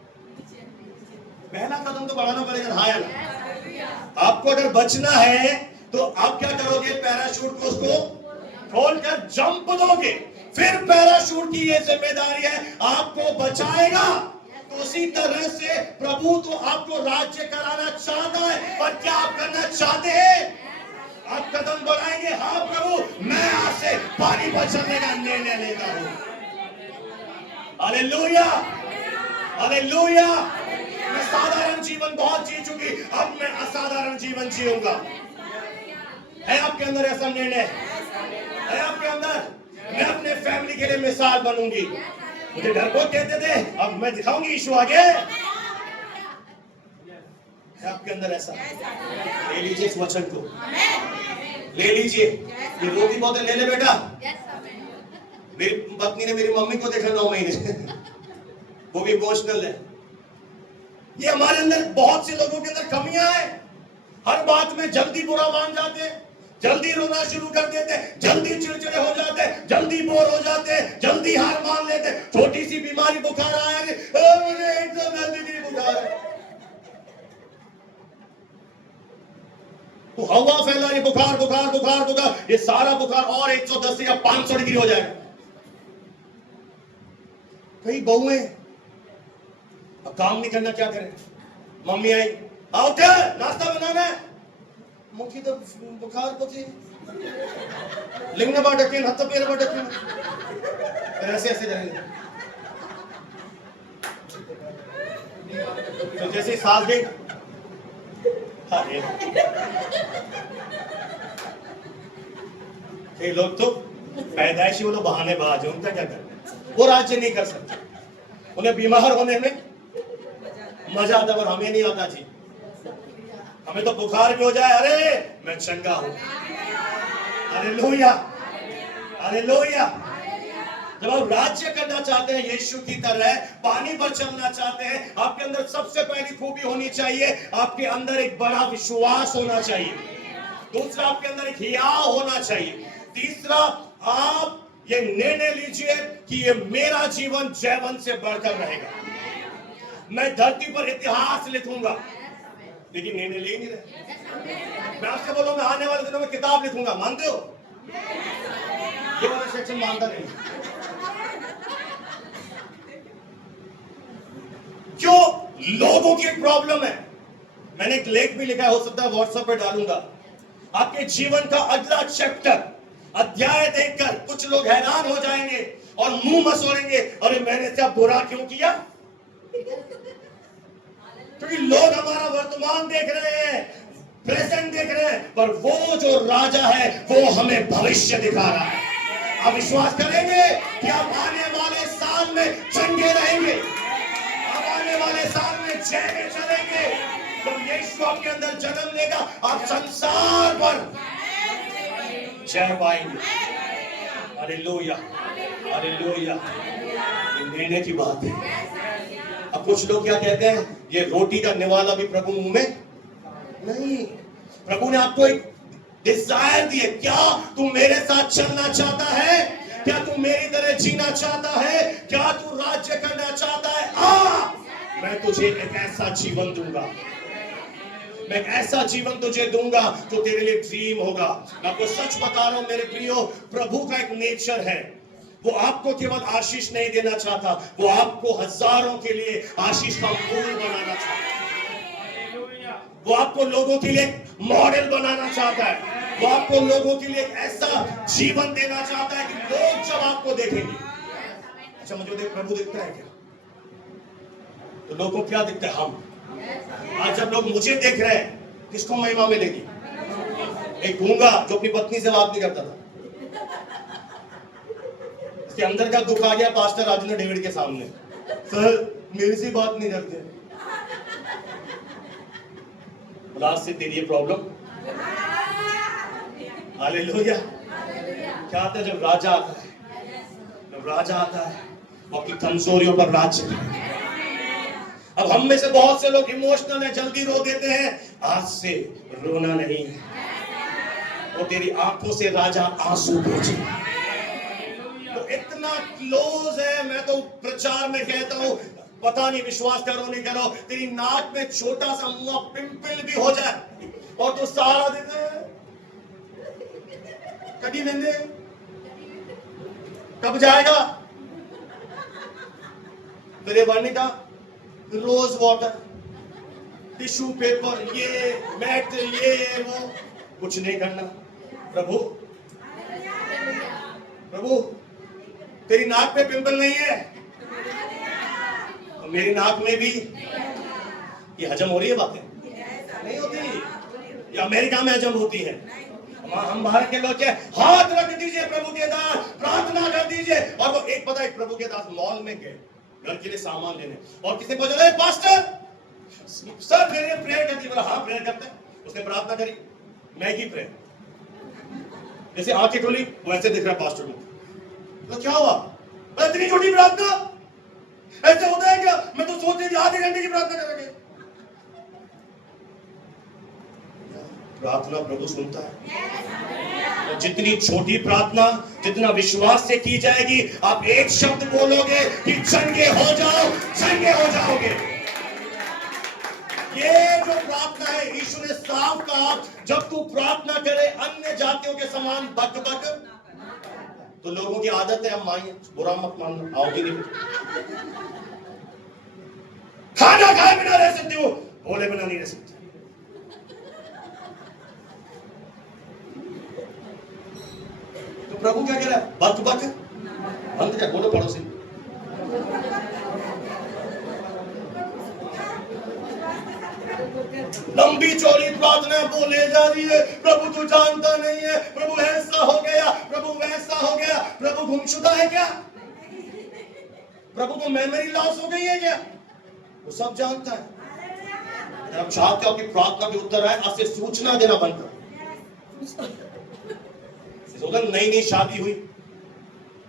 पहला कदम तो बढ़ाना पड़ेगा, हाँ या ना? आपको अगर बचना है तो आप क्या करोगे? पैराशूट को उसको खोलकर जंप दोगे। फिर पैराशूट की ये जिम्मेदारी है, आपको बचाएगा। तो उसी तरह से प्रभु तो आपको राज्य कराना चाहता है, पर क्या आप करना चाहते हैं? आप कदम बढ़ाएंगे, हाँ प्रभु मैं आज से पानी पर चलने का निर्णय लेता हूं। Hallelujah, hallelujah. मैं साधारण जीवन बहुत जी चुकी, अब मैं असाधारण जीवन जीऊंगा। है आपके अंदर ऐसा निर्णय? है आपके अंदर? मैं अपने फैमिली के लिए मिसाल बनूंगी। मुझे डरपोक कहते थे, अब मैं दिखाऊंगी यीशु आगे। है आपके अंदर ऐसा? ले लीजिए इस वचन को, ले लीजिए। ये रोटी बहुत ले ले बेटा। मेरी पत्नी ने मेरी मम्मी को देखा 9 महीने वो भी इमोशनल है। ये हमारे अंदर बहुत से लोगों के अंदर कमियां हैं। हर बात में जल्दी बुरा मान जाते हैं, जल्दी रोना शुरू कर देते हैं, जल्दी चिड़चिड़े हो जाते हैं, जल्दी बोर हो जाते हैं, जल्दी हार मान लेते हैं। छोटी सी बीमारी बुखार आया, एकदम जल्दी बुखार है, तो हवा फैला रही, बुखार बुखार बुखार बुखार, ये सारा बुखार और 110 या 500 डिग्री हो जाएगा। कई बहुएं अब काम नहीं करना, क्या करें? मम्मी आई, आओ क्या नाश्ता बनाना है, मुखी तो बुखार को थी, लिंग बार डकिन, हत्ता पैर बार डकिन, ऐसे ऐसे जाएंगे। तो जैसे सास गई, अरे ये लोग तो पैदाइशी, वो लोग बहानेबाज है, उनका क्या करना? वो राज्य नहीं कर सकते, उन्हें बीमार होने में मजा आता, पर हमें नहीं आता जी। हमें तो बुखार भी हो जाए, अरे मैं चंगा हूं। Hallelujah, hallelujah. जब आप राज्य करना चाहते हैं यीशु की तरह, पानी पर चलना चाहते हैं, आपके अंदर सबसे पहली खूबी होनी चाहिए, आपके अंदर एक बड़ा विश्वास होना चाहिए। दूसरा, आपके अंदर एक हियाव होना चाहिए। तीसरा, आप ये निर्णय लीजिए कि ये मेरा जीवन जयवंत से बढ़कर रहेगा। मैं धरती पर इतिहास लिखूंगा, लेकिन निर्णय ले नहीं रहे। मैं आपसे बोलूं, मैं आने वाले दिनों में किताब लिखूंगा, मानते हो? ये वाला सेक्शन मानता नहीं। क्यों? लोगों की एक प्रॉब्लम है। मैंने एक लेख भी लिखा है, हो सकता है व्हाट्सएप पे डालूंगा। आपके जीवन का अगला चैप्टर, अध्याय देखकर कुछ लोग हैरान हो जाएंगे और मुंह मसोड़ेंगे, अरे मैंने इसका बुरा क्यों किया? क्योंकि लोग हमारा वर्तमान देख रहे हैं, प्रेजेंट देख रहे हैं, पर वो जो राजा है वो हमें भविष्य दिखा रहा है। आप विश्वास करेंगे कि आप आने वाले साल में चंगे रहेंगे, आप आने वाले साल में जय में चलेंगे। जब यीशु आपके अंदर जन्म लेगा, आप संसार पर जय पाएंगे। Hallelujah, hallelujah. ये निर्णय की बात है। अब कुछ लोग क्या कहते हैं, ये रोटी का निवाला भी प्रभु मुंह में नहीं। प्रभु ने आपको एक डिजायर दी है। क्या तू मेरे साथ चलना चाहता है? क्या तू मेरी तरह जीना चाहता है? क्या तू राज्य करना चाहता है? मैं तुझे एक ऐसा जीवन दूंगा, मैं एक ऐसा जीवन तुझे दूंगा जो तेरे लिए ड्रीम होगा। मैं आपको सच बता रहा हूं मेरे प्रियो, प्रभु का एक नेचर है, वो आपको केवल आशीष नहीं देना चाहता, वो आपको हजारों के लिए आशीष का मूल बनाना चाहता है। वो आपको लोगों के लिए मॉडल बनाना चाहता है, वो आपको लोगों के लिए एक ऐसा जीवन देना चाहता है कि लोग जब आपको देखेंगे, अच्छा मुझे देख प्रभु दिखता है क्या? तो लोगों को क्या दिखता है? हम। आज जब लोग मुझे देख रहे हैं, किसको महिमा मिलेगी? एक गूंगा जो अपनी पत्नी से बात नहीं करता था, इसके अंदर का दुख आ गया पास्टर राजू डेविड के सामने, सर मेरे से बात नहीं करते। लास्ट से तेरी ये प्रॉब्लम, हालेलुया। क्या आता है जब राजा आता है, जब राजा आता है वो अपनी कमजोरियों पर राज चलाता है। अब हम में से बहुत से लोग इमोशनल है, जल्दी रो देते हैं। आज से रोना नहीं है, वो तेरी आंखों से राजा आंसू पोंछे। तो इतना क्लोज है, मैं तो प्रचार में कहता हूं, पता नहीं विश्वास करो नहीं करो, तेरी नाक में छोटा सा मुंह पिंपल भी हो जाए और तू सहारा देते हैं, कभी लेंगे, कब जाएगा? फिर Varnika rose water, tissue paper, ये मैट, ये वो, कुछ नहीं करना। प्रभु प्रभु तेरी नाक पे पिंपल नहीं है, और मेरी नाक में भी। ये हजम हो रही है बातें? नहीं होती। ये अमेरिका में हजम होती है। हम भारत के लोग क्या, हाथ रख दीजिए प्रभु के दास, प्रार्थना कर दीजिए। और वो एक पता है, प्रभु के दास मॉल में गए घर के लिए सामान लेने, और किसी को बोला पास्टर सर मेरे लिए प्रेयर करती, बोला हाँ प्रेयर करते हैं। उसने प्रार्थना करी, मैगी प्रेयर, जैसे आंखें खोली वैसे दिख रहा है पास्टर को। तो क्या हुआ? इतनी छोटी प्रार्थना ऐसे होता है क्या? मैं तो सोच रही थी आधे घंटे की प्रार्थना करेंगे। प्रार्थना प्रभु सुनता है। और जितनी छोटी प्रार्थना, जितना विश्वास से की जाएगी, आप एक शब्द बोलोगे कि चंगे हो जाओ, चंगे हो जाओगे। ये जो प्रार्थना है, यीशु ने साफ कहा, जब तू प्रार्थना करे अन्य जातियों के समान बक बक, तो लोगों की आदत है, हम मानिए, बुरा मत मानना, आओगी नहीं, खाना खाए बिना रह सकती हो, बोले बिना नहीं रह सकती। तो प्रभु क्या कह रहा है? बक बक बंद कर, बोलो पड़ोसी, लंबी चौड़ी प्रार्थना बोले जा रही है, प्रभु तू जानता नहीं है, प्रभु ऐसा हो गया, प्रभु वैसा हो गया। प्रभु गुमशुदा है क्या? प्रभु को मेमोरी लॉस हो गई है क्या? वो सब जानता है। अगर आप चाहते हो कि प्रार्थना के उत्तर आए, आपसे सूचना देना बंद करो। नई नई शादी हुई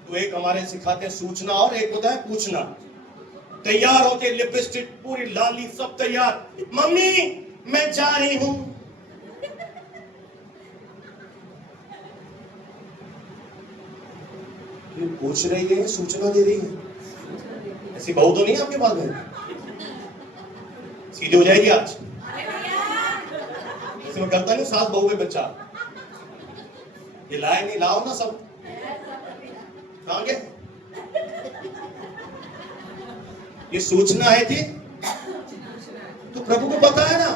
तो एक हमारे सिखाते हैं सूचना, और एक होता है पूछना। तैयार होके लिपस्टिक पूरी लाली सब तैयार, मम्मी मैं जा रही हूं। ये पूछ रही है, सूचना दे रही है। ऐसी बहू तो नहीं आपके पास में? सीधी हो जाएगी आज। ऐसे मैं करता नहीं सास बहू के बच्चा, ये लाए नहीं, लाओ ना सब, कहां गए? ये सूचना है कि, तो प्रभु को पता है ना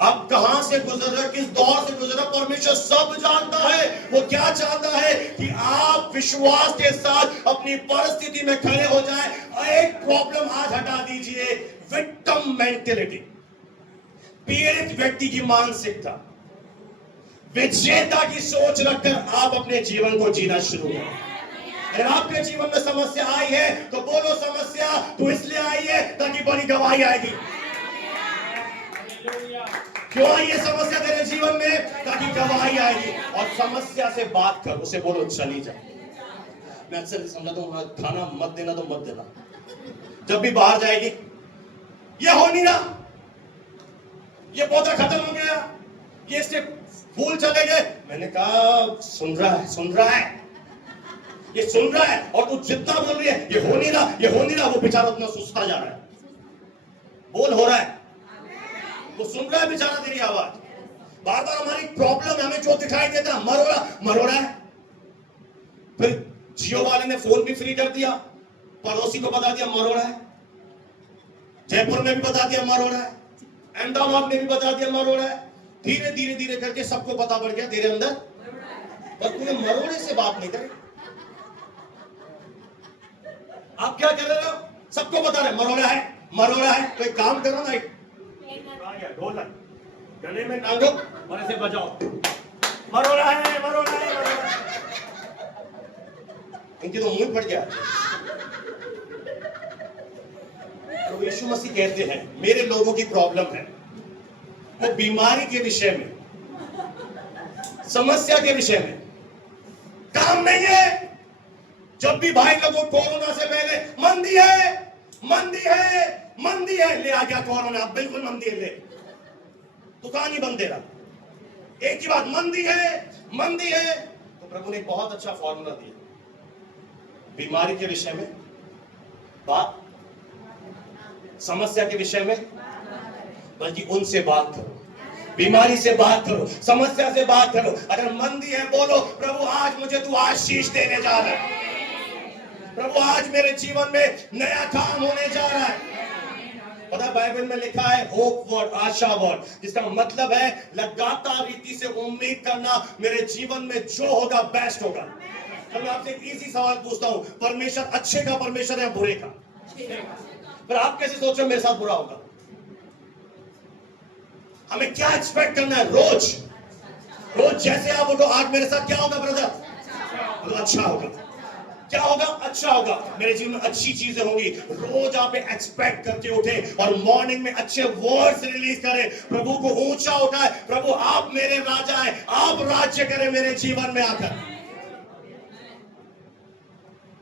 आप कहां से गुजर रहे, किस दौर से गुजर रहे, परमेश्वर सब जानता है। वो क्या चाहता है कि आप विश्वास के साथ अपनी परिस्थिति में खड़े हो जाए। एक प्रॉब्लम आज हटा दीजिए, विक्टिम मेंटेलिटी, पीड़ित व्यक्ति की मानसिकता, विजेता की सोच रखकर आप अपने जीवन को जीना शुरू करें। अगर आपके जीवन में समस्या आई है तो बोलो, समस्या तो इसलिए आई है ताकि बड़ी गवाही आएगी। क्यों आई ये समस्या तेरे जीवन में? ताकि गवाही आएगी। और समस्या से बात कर, उसे बोलो चली जा। मैं अक्सर समझाता हूं, खाना मत देना तो मत देना। जब भी बाहर जाएगी, ये हो नहीं रहा, ये पौधा खत्म हो गया, ये इससे फूल चले गए। मैंने कहा सुन रहा है, सुन रहा है, ये सुन रहा है, और तू जितना बोल रही है ये हो नहीं रहा, ये हो नहीं रहा। वो बेचारा उतना सुस्ता जा रहा है, बोल हो रहा है, वो सुन रहा है बेचारा तेरी आवाज। बार बार हमारी प्रॉब्लम, हमें जो दिखाई देता है मरोड़ा है। फिर जियो वाले ने फोन भी फ्री कर दिया, पड़ोसी को बता दिया मरोड़ा है, जयपुर में भी बता दिया मरोड़ा है, अहमदाबाद में भी बता दिया मरोड़ा है। धीरे धीरे धीरे करके सबको पता पड़ गया तेरे अंदर, पर तूने मरोड़े से बात नहीं करी। आप क्या कर रहे हो? सबको बता रहे मरोड़ा है, मरोड़ा है। तो एक काम करो ना, ढोलक गले में टांगो और ऐसे बजाओ, मरो रहा है, मरो रहा है, मरो रहा है। इनके तो मुंह फट गया। तो यीशु मसीह कहते हैं मेरे लोगों की प्रॉब्लम है वो बीमारी के विषय में, समस्या के विषय में काम नहीं है। जब भी भाई लोगों कोरोना से पहले मंदी है, मंदी है, मंदी है, ले आ गया कोरोना, अब बिल्कुल मंदी है, ले दुकान ही बंद दे रहा। एक ही बात, मंदी है, मंदी है। तो प्रभु ने एक बहुत अच्छा फॉर्मूला दिया, बीमारी के विषय में बात, समस्या के विषय में बल्कि उनसे बात करो, बीमारी से बात करो, समस्या से बात करो। अगर मंदी है बोलो प्रभु आज मुझे तू आशीष देने जा रहा है, प्रभु आज मेरे जीवन में नया काम होने जा रहा है। पता बाइबल में लिखा है होप वर्ड, आशा वर्ड, जिसका मतलब है लगातार रीति से उम्मीद करना मेरे जीवन में जो होगा बेस्ट होगा। तो मैं आपसे एक इजी सवाल पूछता हूं, परमेश्वर अच्छे का परमेश्वर है बुरे का? पर आप कैसे सोच रहे हो मेरे साथ बुरा होगा? हमें क्या एक्सपेक्ट करना है? रोज रोज जैसे आप उठो, आज मेरे साथ क्या होगा ब्रदर? तो अच्छा होगा। क्या होगा? अच्छा होगा। मेरे जीवन में अच्छी चीजें होंगी। रोज आप एक्सपेक्ट करके उठे और मॉर्निंग में अच्छे वर्ड्स रिलीज करें, प्रभु को ऊंचा उठाए, प्रभु आप मेरे राजा हैं, आप राज्य करें मेरे जीवन में आकर।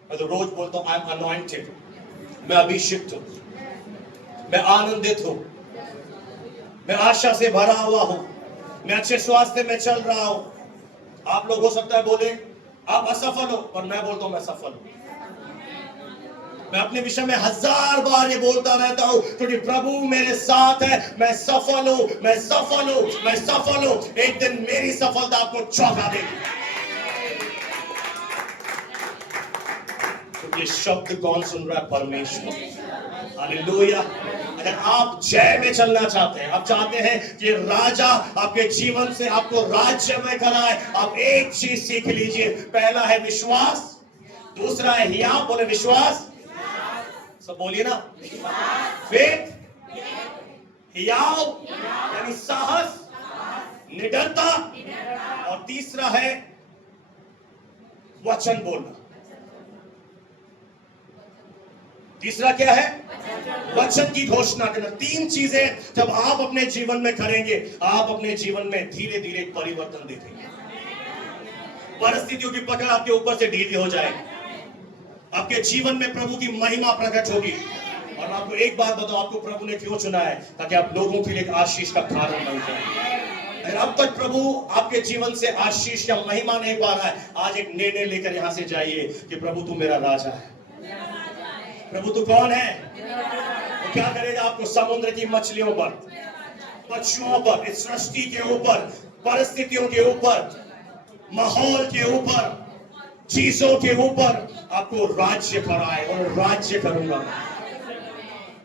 मैं तो रोज बोलता हूं आई एम अनॉइंटेड, मैं अभिषिक्त हूं, मैं आनंदित हूं, मैं आशा से भरा हुआ हूं, मैं अच्छे स्वास्थ्य में चल रहा हूं। आप लोग हो सकता है बोले आप असफल हो, पर मैं बोलता हूं मैं सफल हूं। मैं अपने विषय में 1000 बार ये बोलता रहता हूं क्योंकि प्रभु मेरे साथ है, मैं सफल हूं, मैं सफल हूं, मैं सफल हूं। एक दिन मेरी सफलता आपको चौंका देगी। तो ये शब्द कौन सुन रहा है? परमेश्वर। हालेलुया। अगर आप जय में चलना चाहते हैं, आप चाहते हैं कि राजा आपके जीवन से आपको राज्य में कराए, आप एक चीज सीख लीजिए। पहला है विश्वास, दूसरा है हियाव। बोले विश्वास, सब बोलिए ना, फेथ, हियाव यानी साहस, निडरता, और तीसरा है वचन बोलना। तीसरा क्या है? वचन की घोषणा करना। 3 चीजें जब आप अपने जीवन में करेंगे, आप अपने जीवन में धीरे धीरे परिवर्तन देखेंगे। परिस्थितियों की पकड़ आपके ऊपर से ढीली हो जाएगी, आपके जीवन में प्रभु की महिमा प्रकट होगी। और मैं आपको एक बात बताऊं, आपको प्रभु ने क्यों चुना है? ताकि आप लोगों के लिए एक आशीष का कारण बन जाए। अगर अब तक प्रभु आपके जीवन से आशीष या महिमा नहीं पा रहा है, आज एक निर्णय लेकर यहां से जाइए कि प्रभु तू मेरा राजा है। प्रभु तू कौन है? वो क्या करेगा? आपको समुद्र की मछलियों पर, पक्षियों पर, इस सृष्टि के ऊपर, परिस्थितियों के ऊपर, माहौल के ऊपर, चीजों के ऊपर आपको राज्य कराए और राज्य करूंगा।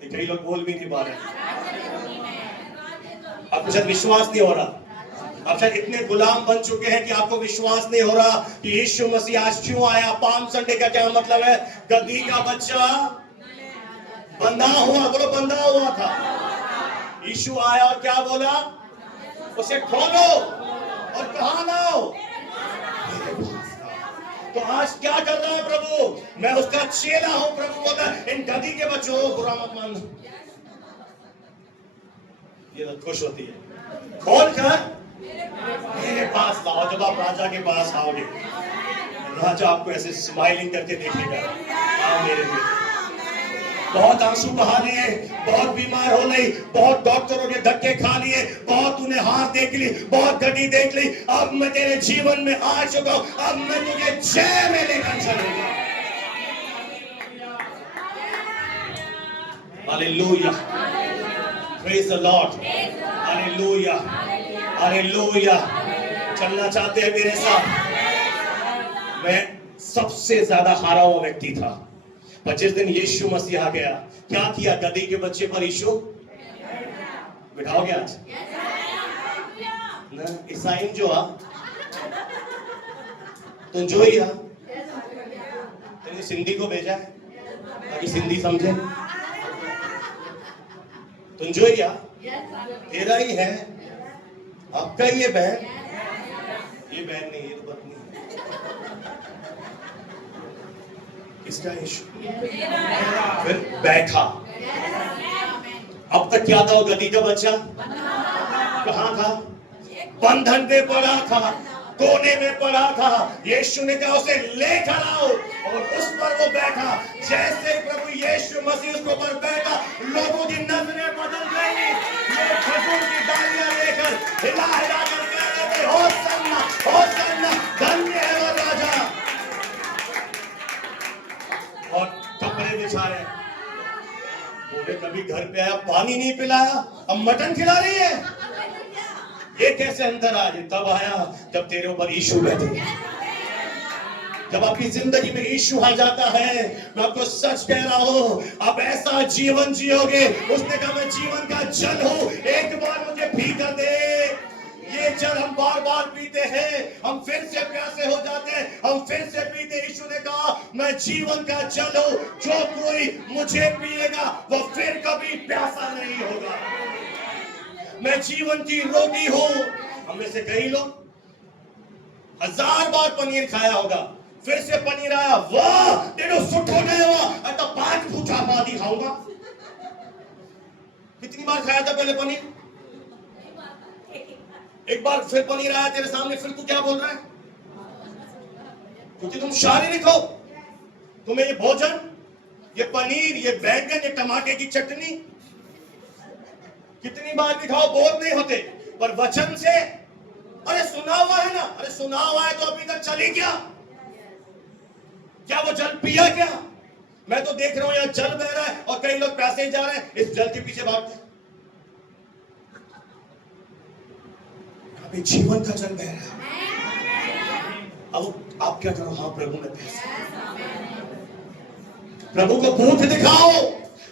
कई लोग बोल भी नहीं पा रहे, आपको शायद विश्वास नहीं हो रहा, आप शायद इतने गुलाम बन चुके हैं कि आपको विश्वास नहीं हो रहा कि यीशु मसीह आज क्यों आया। पाम संडे का क्या मतलब है? गद्दी का बच्चा बंधा हुआ, बोलो बंधा हुआ था। यीशु आया और क्या बोला? उसे खोलो और कहां लाओ? तो आज क्या कर रहा है प्रभु? मैं उसका चेला हूं। प्रभु बोला इन गधी के बच्चों बुरा मत मान। ये तो खुश होती है, खोल कर मेरे पास लाओ। जब आप राजा के पास आओगे, राजा आपको ऐसे स्माइलिंग करके देखेगा, आओ मेरे बेटे। बहुत आंसू बहा लिए, बहुत बीमार हो गई, बहुत डॉक्टरों के धक्के खा लिए, बहुत तूने हार देख ली, बहुत घटी देख ली, अब मैं तेरे जीवन में आ चुका हूं, अब मैं तुझे जय में लेकर चलूंगा। Hallelujah, praise the Lord, hallelujah, hallelujah. चलना चाहते हैं मेरे साथ? मैं सबसे ज्यादा हारा हुआ व्यक्ति था, पर जिस दिन यीशु मसीह आ गया, क्या किया? गधी के बच्चे पर यीशु बिठाओगे आज ना? ईसाई जो आ तुम जो ही आ, तुमने सिंधी को भेजा है ताकि सिंधी समझे। तुम जो ही आ, तेरा ही है, आपका ही ये बहन, ये बहन नहीं, ये तो पत्नी है। किसका यीशु? फिर बैठा। अब तक क्या था? वो गधी का बच्चा कहां था? बंधन पे पड़ा था, कोने में पड़ा था। यीशु ने कहा उसे लेकर आओ, और उस पर वो बैठा। जैसे प्रभु यीशु मसीह उस पर बैठा, लोगों की नजरें बदल गई। ये खजूर की डालियां लेकर हिला हिला कर कह रहे थे, होसन्ना होसन्ना, धन्य है वो राजा। और कपड़े बिछाए, बोले कभी घर पे आया पानी नहीं पिलाया, अब मटन खिला रही है। ये कैसे अंतर आ गई? तब आया जब तेरे ऊपर यीशु बैठे। जब आपकी जिंदगी में यीशु आ जाता है, मैं आपको सच कह रहा हूं, आप ऐसा जीवन जियोगे। उसने कहा मैं जीवन का जल हूं, एक बार मुझे पी कर दे। ये जल हम बार बार पीते हैं, हम फिर से प्यासे हो जाते हैं, हम फिर से पीते। यीशु ने कहा मैं जीवन का जल हूं, जो कोई मुझे पिएगा वो फिर कभी प्यासा नहीं होगा। मैं जीवन की रोटी हूं। हम में से कई लोग 1000 बार पनीर खाया होगा, फिर से पनीर आया, वाह तेरे सुट हो गए, वाह तो 5 पूछा बाद ही खाऊंगा। कितनी बार खाया था पहले पनीर? एक बार फिर पनीर आया तेरे सामने, फिर तू क्या बोल रहा है? क्योंकि तुम शारीरिक हो। तुम्हें ये भोजन, ये पनीर, ये बैंगन, ये टमाटे की चटनी कितनी बार भी खाओ बोर नहीं होते। पर वचन से, अरे सुना हुआ है ना, अरे सुना हुआ है तो अभी तक चली क्या? क्या वो जल पिया क्या? मैं तो देख रहा हूं यहां जल बह रहा है और कई लोग प्यासे ही जा रहे हैं, इस जल के पीछे भागते हैं। अभी जीवन का जल बह रहा है। अब आप क्या करो? हाँ प्रभु में प्यासा, प्रभु को भूख दिखाओ,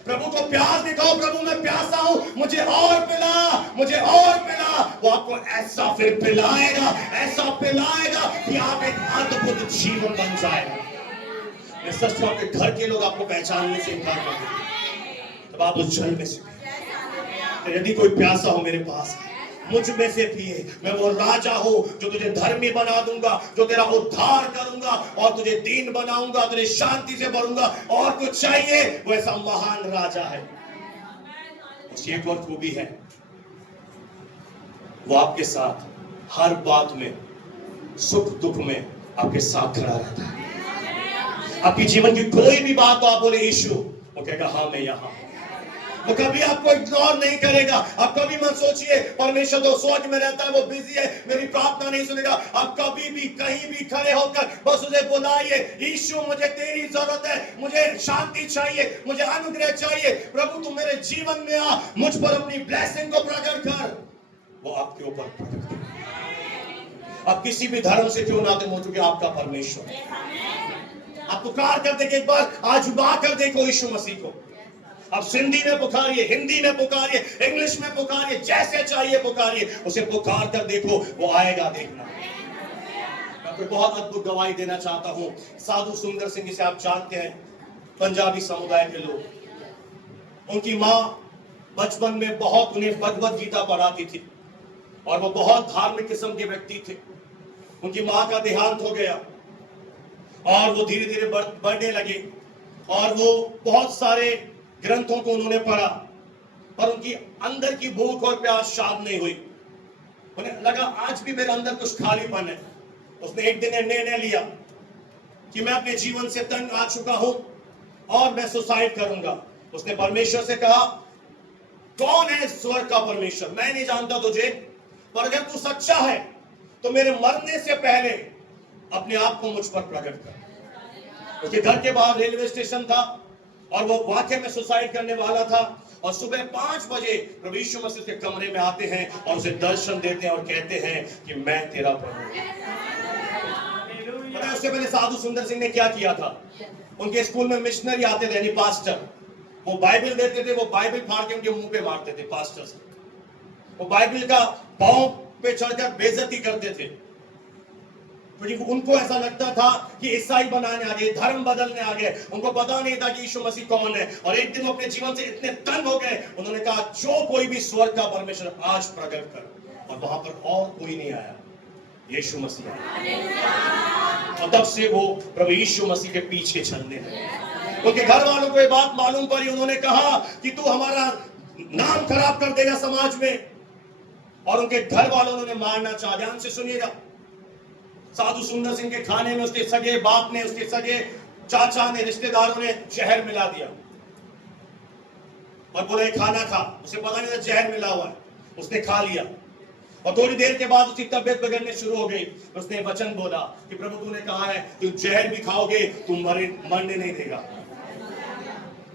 प्रभु को प्यास दिखाओ। प्रभु मैं प्यासा हूं, मुझे और पिला, मुझे और पिला। वो आपको ऐसा फिर पिलाएगा, ऐसा पिलाएगा कि आप एक अद्भुत जीवन बन जाएगा। मैं सच कहूं, आपके घर के लोग आपको पहचानने से इनकार कर देंगे तब आप उस जल में से पिए। तो यदि कोई प्यासा हो मेरे पास है, मुझ में से पिए। मैं वो राजा हूं जो तुझे धर्मी बना दूंगा, जो तेरा उद्धार करूंगा और तुझे दीन बनाऊंगा, तुझे शांति से भरूंगा। और कुछ चाहिए? वो ऐसा महान राजा है। उसकी एक और खूबी है, वो आपके साथ हर बात में, सुख दुख में आपके साथ खड़ा रहता है। आपकी जीवन की कोई भी बात तो आप बोले यीशु, वो कहेगा हाँ मैं यहां। वो कभी आपको इग्नोर नहीं करेगा। आप कभी मत सोचिए परमेश्वर तो स्वर्ग में रहता है, वो बिजी है, मेरी प्रार्थना नहीं सुनेगा। आप कभी भी कहीं भी खड़े होकर बस उसे बुलाइए, यीशु मुझे तेरी जरूरत है, मुझे शांति चाहिए, मुझे अनुग्रह चाहिए। प्रभु तू मेरे जीवन में आ, मुझ पर अपनी ब्लेसिंग को प्रकट कर। वो आपके ऊपर प्रकट कर। आप किसी भी धर्म से क्यों नाते हो, चुके आपका परमेश्वर। आप पुकार कर देखिए, एक बार आजमा कर देखो यीशु मसीह को। आप सिंधी में पुकारिए, हिंदी में पुकारिए, इंग्लिश में पुकारिए, जैसे चाहिए पुकारिए, उसे पुकार कर देखो, वो आएगा। देखना, मैं आपको बहुत अद्भुत गवाही देना चाहता हूं। साधु सुंदर सिंह जिसे आप जानते हैं, पंजाबी समुदाय के लोग, उनकी मां बचपन में बहुत उन्हें भगवत गीता पढ़ाती थी और वो बहुत धार्मिक किस्म के व्यक्ति थे। उनकी मां का देहांत हो गया और वो धीरे धीरे बढ़ने लगे और वो बहुत सारे ग्रंथों को उन्होंने पढ़ा, पर उनकी अंदर की भूख और प्यास शांत नहीं हुई। उन्हें लगा आज भी मेरे अंदर कुछ खालीपन है। उसने एक दिन निर्णय लिया कि मैं अपने जीवन से तंग आ चुका हूं और मैं सुसाइड करूंगा। उसने परमेश्वर से कहा, कौन है स्वर्ग का परमेश्वर? मैं नहीं जानता तुझे, पर अगर तू सच्चा है तो मेरे मरने से पहले अपने आप को मुझ पर प्रकट कर। उसके घर के बाहर रेलवे स्टेशन था और वो वाकई में सुसाइड करने वाला था। और सुबह 5 बजे प्रभु यीशु मसीह के कमरे में आते हैं और उसे दर्शन देते हैं और कहते हैं कि मैं तेरा प्रभु। उससे पहले साधु सुंदर सिंह ने क्या किया था? उनके स्कूल में मिशनरी आते थे, यानी पास्टर। वो बाइबल देते थे, वो बाइबल फाड़ के उनके मुंह पे मारते थे पास्टर से। वो बाइबल का पांव पे चढ़कर बेइज्जती करते थे, क्योंकि उनको ऐसा लगता था कि ईसाई बनाने आ गए, धर्म बदलने आ गए। उनको पता नहीं था कि यीशु मसीह कौन है। और एक दिन वो अपने जीवन से इतने तंग हो गए, उन्होंने कहा जो कोई भी स्वर्ग का परमेश्वर आज प्रकट कर। और वहां पर और कोई नहीं आया, यीशु मसीह आया। और तब से वो प्रभु यीशु मसीह के पीछे चलने लगे। उनके घर वालों को ये बात मालूम पड़ी, उन्होंने कहा कि तू हमारा नाम खराब कर देगा समाज में, और उनके घर वालों ने मारना चाहा। ध्यान से सुनिएगा, साधु सुंदर सिंह के खाने में उसके सगे बाप ने, उसके सगे चाचा ने, रिश्तेदारों ने जहर मिला दिया और बोले खाना खा। उसे पता नहीं था जहर मिला हुआ है, उसने खा लिया और थोड़ी देर के बाद उसकी तबियत बिगड़ने शुरू हो गई। उसने वचन बोला कि प्रभु तूने कहा है तुम जहर भी खाओगे, तुम मरने नहीं देगा।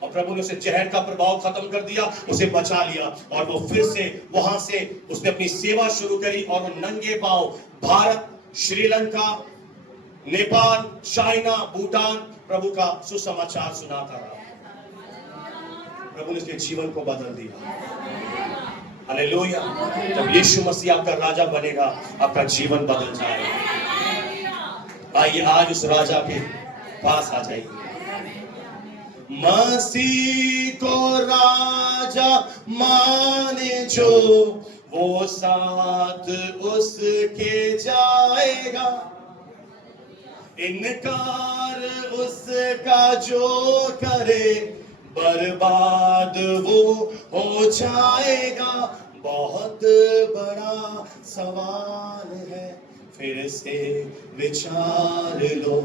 और प्रभु ने उसे जहर का प्रभाव खत्म कर दिया, उसे बचा लिया, और वो फिर से वहां से उसने अपनी सेवा शुरू करी। और वो नंगे पांव भारत, श्रीलंका, नेपाल, चाइना, भूटान प्रभु का सुसमाचार सुनाता रहा। प्रभु ने उसके जीवन को बदल दिया। हालेलुया। जब यीशु मसीह आपका राजा बनेगा, आपका जीवन बदल जाएगा। आइए आज उस राजा के पास आ जाइए। मसीह को राजा माने जो, वो साथ उसके जाएगा। इनकार उसका जो करे, बर्बाद वो हो जाएगा। बहुत बड़ा सवाल है, फिर से विचार लो।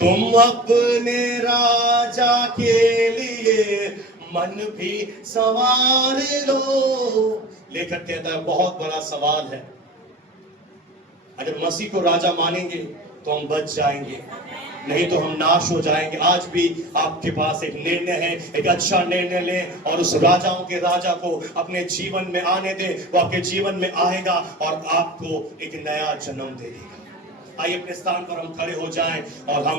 तुम अपने राजा के लिए मन भी संवार लो। लेखक कहता है बहुत बड़ा सवाल है। अगर मसीह को राजा मानेंगे तो हम बच जाएंगे, नहीं तो हम नाश हो जाएंगे। आज भी आपके पास एक निर्णय है, एक अच्छा निर्णय लें और उस राजाओं के राजा को अपने जीवन में आने दें। वो आपके जीवन में आएगा और आपको एक नया जन्म दे देगा। आइए अपने स्थान पर हम खड़े हो जाएं और हम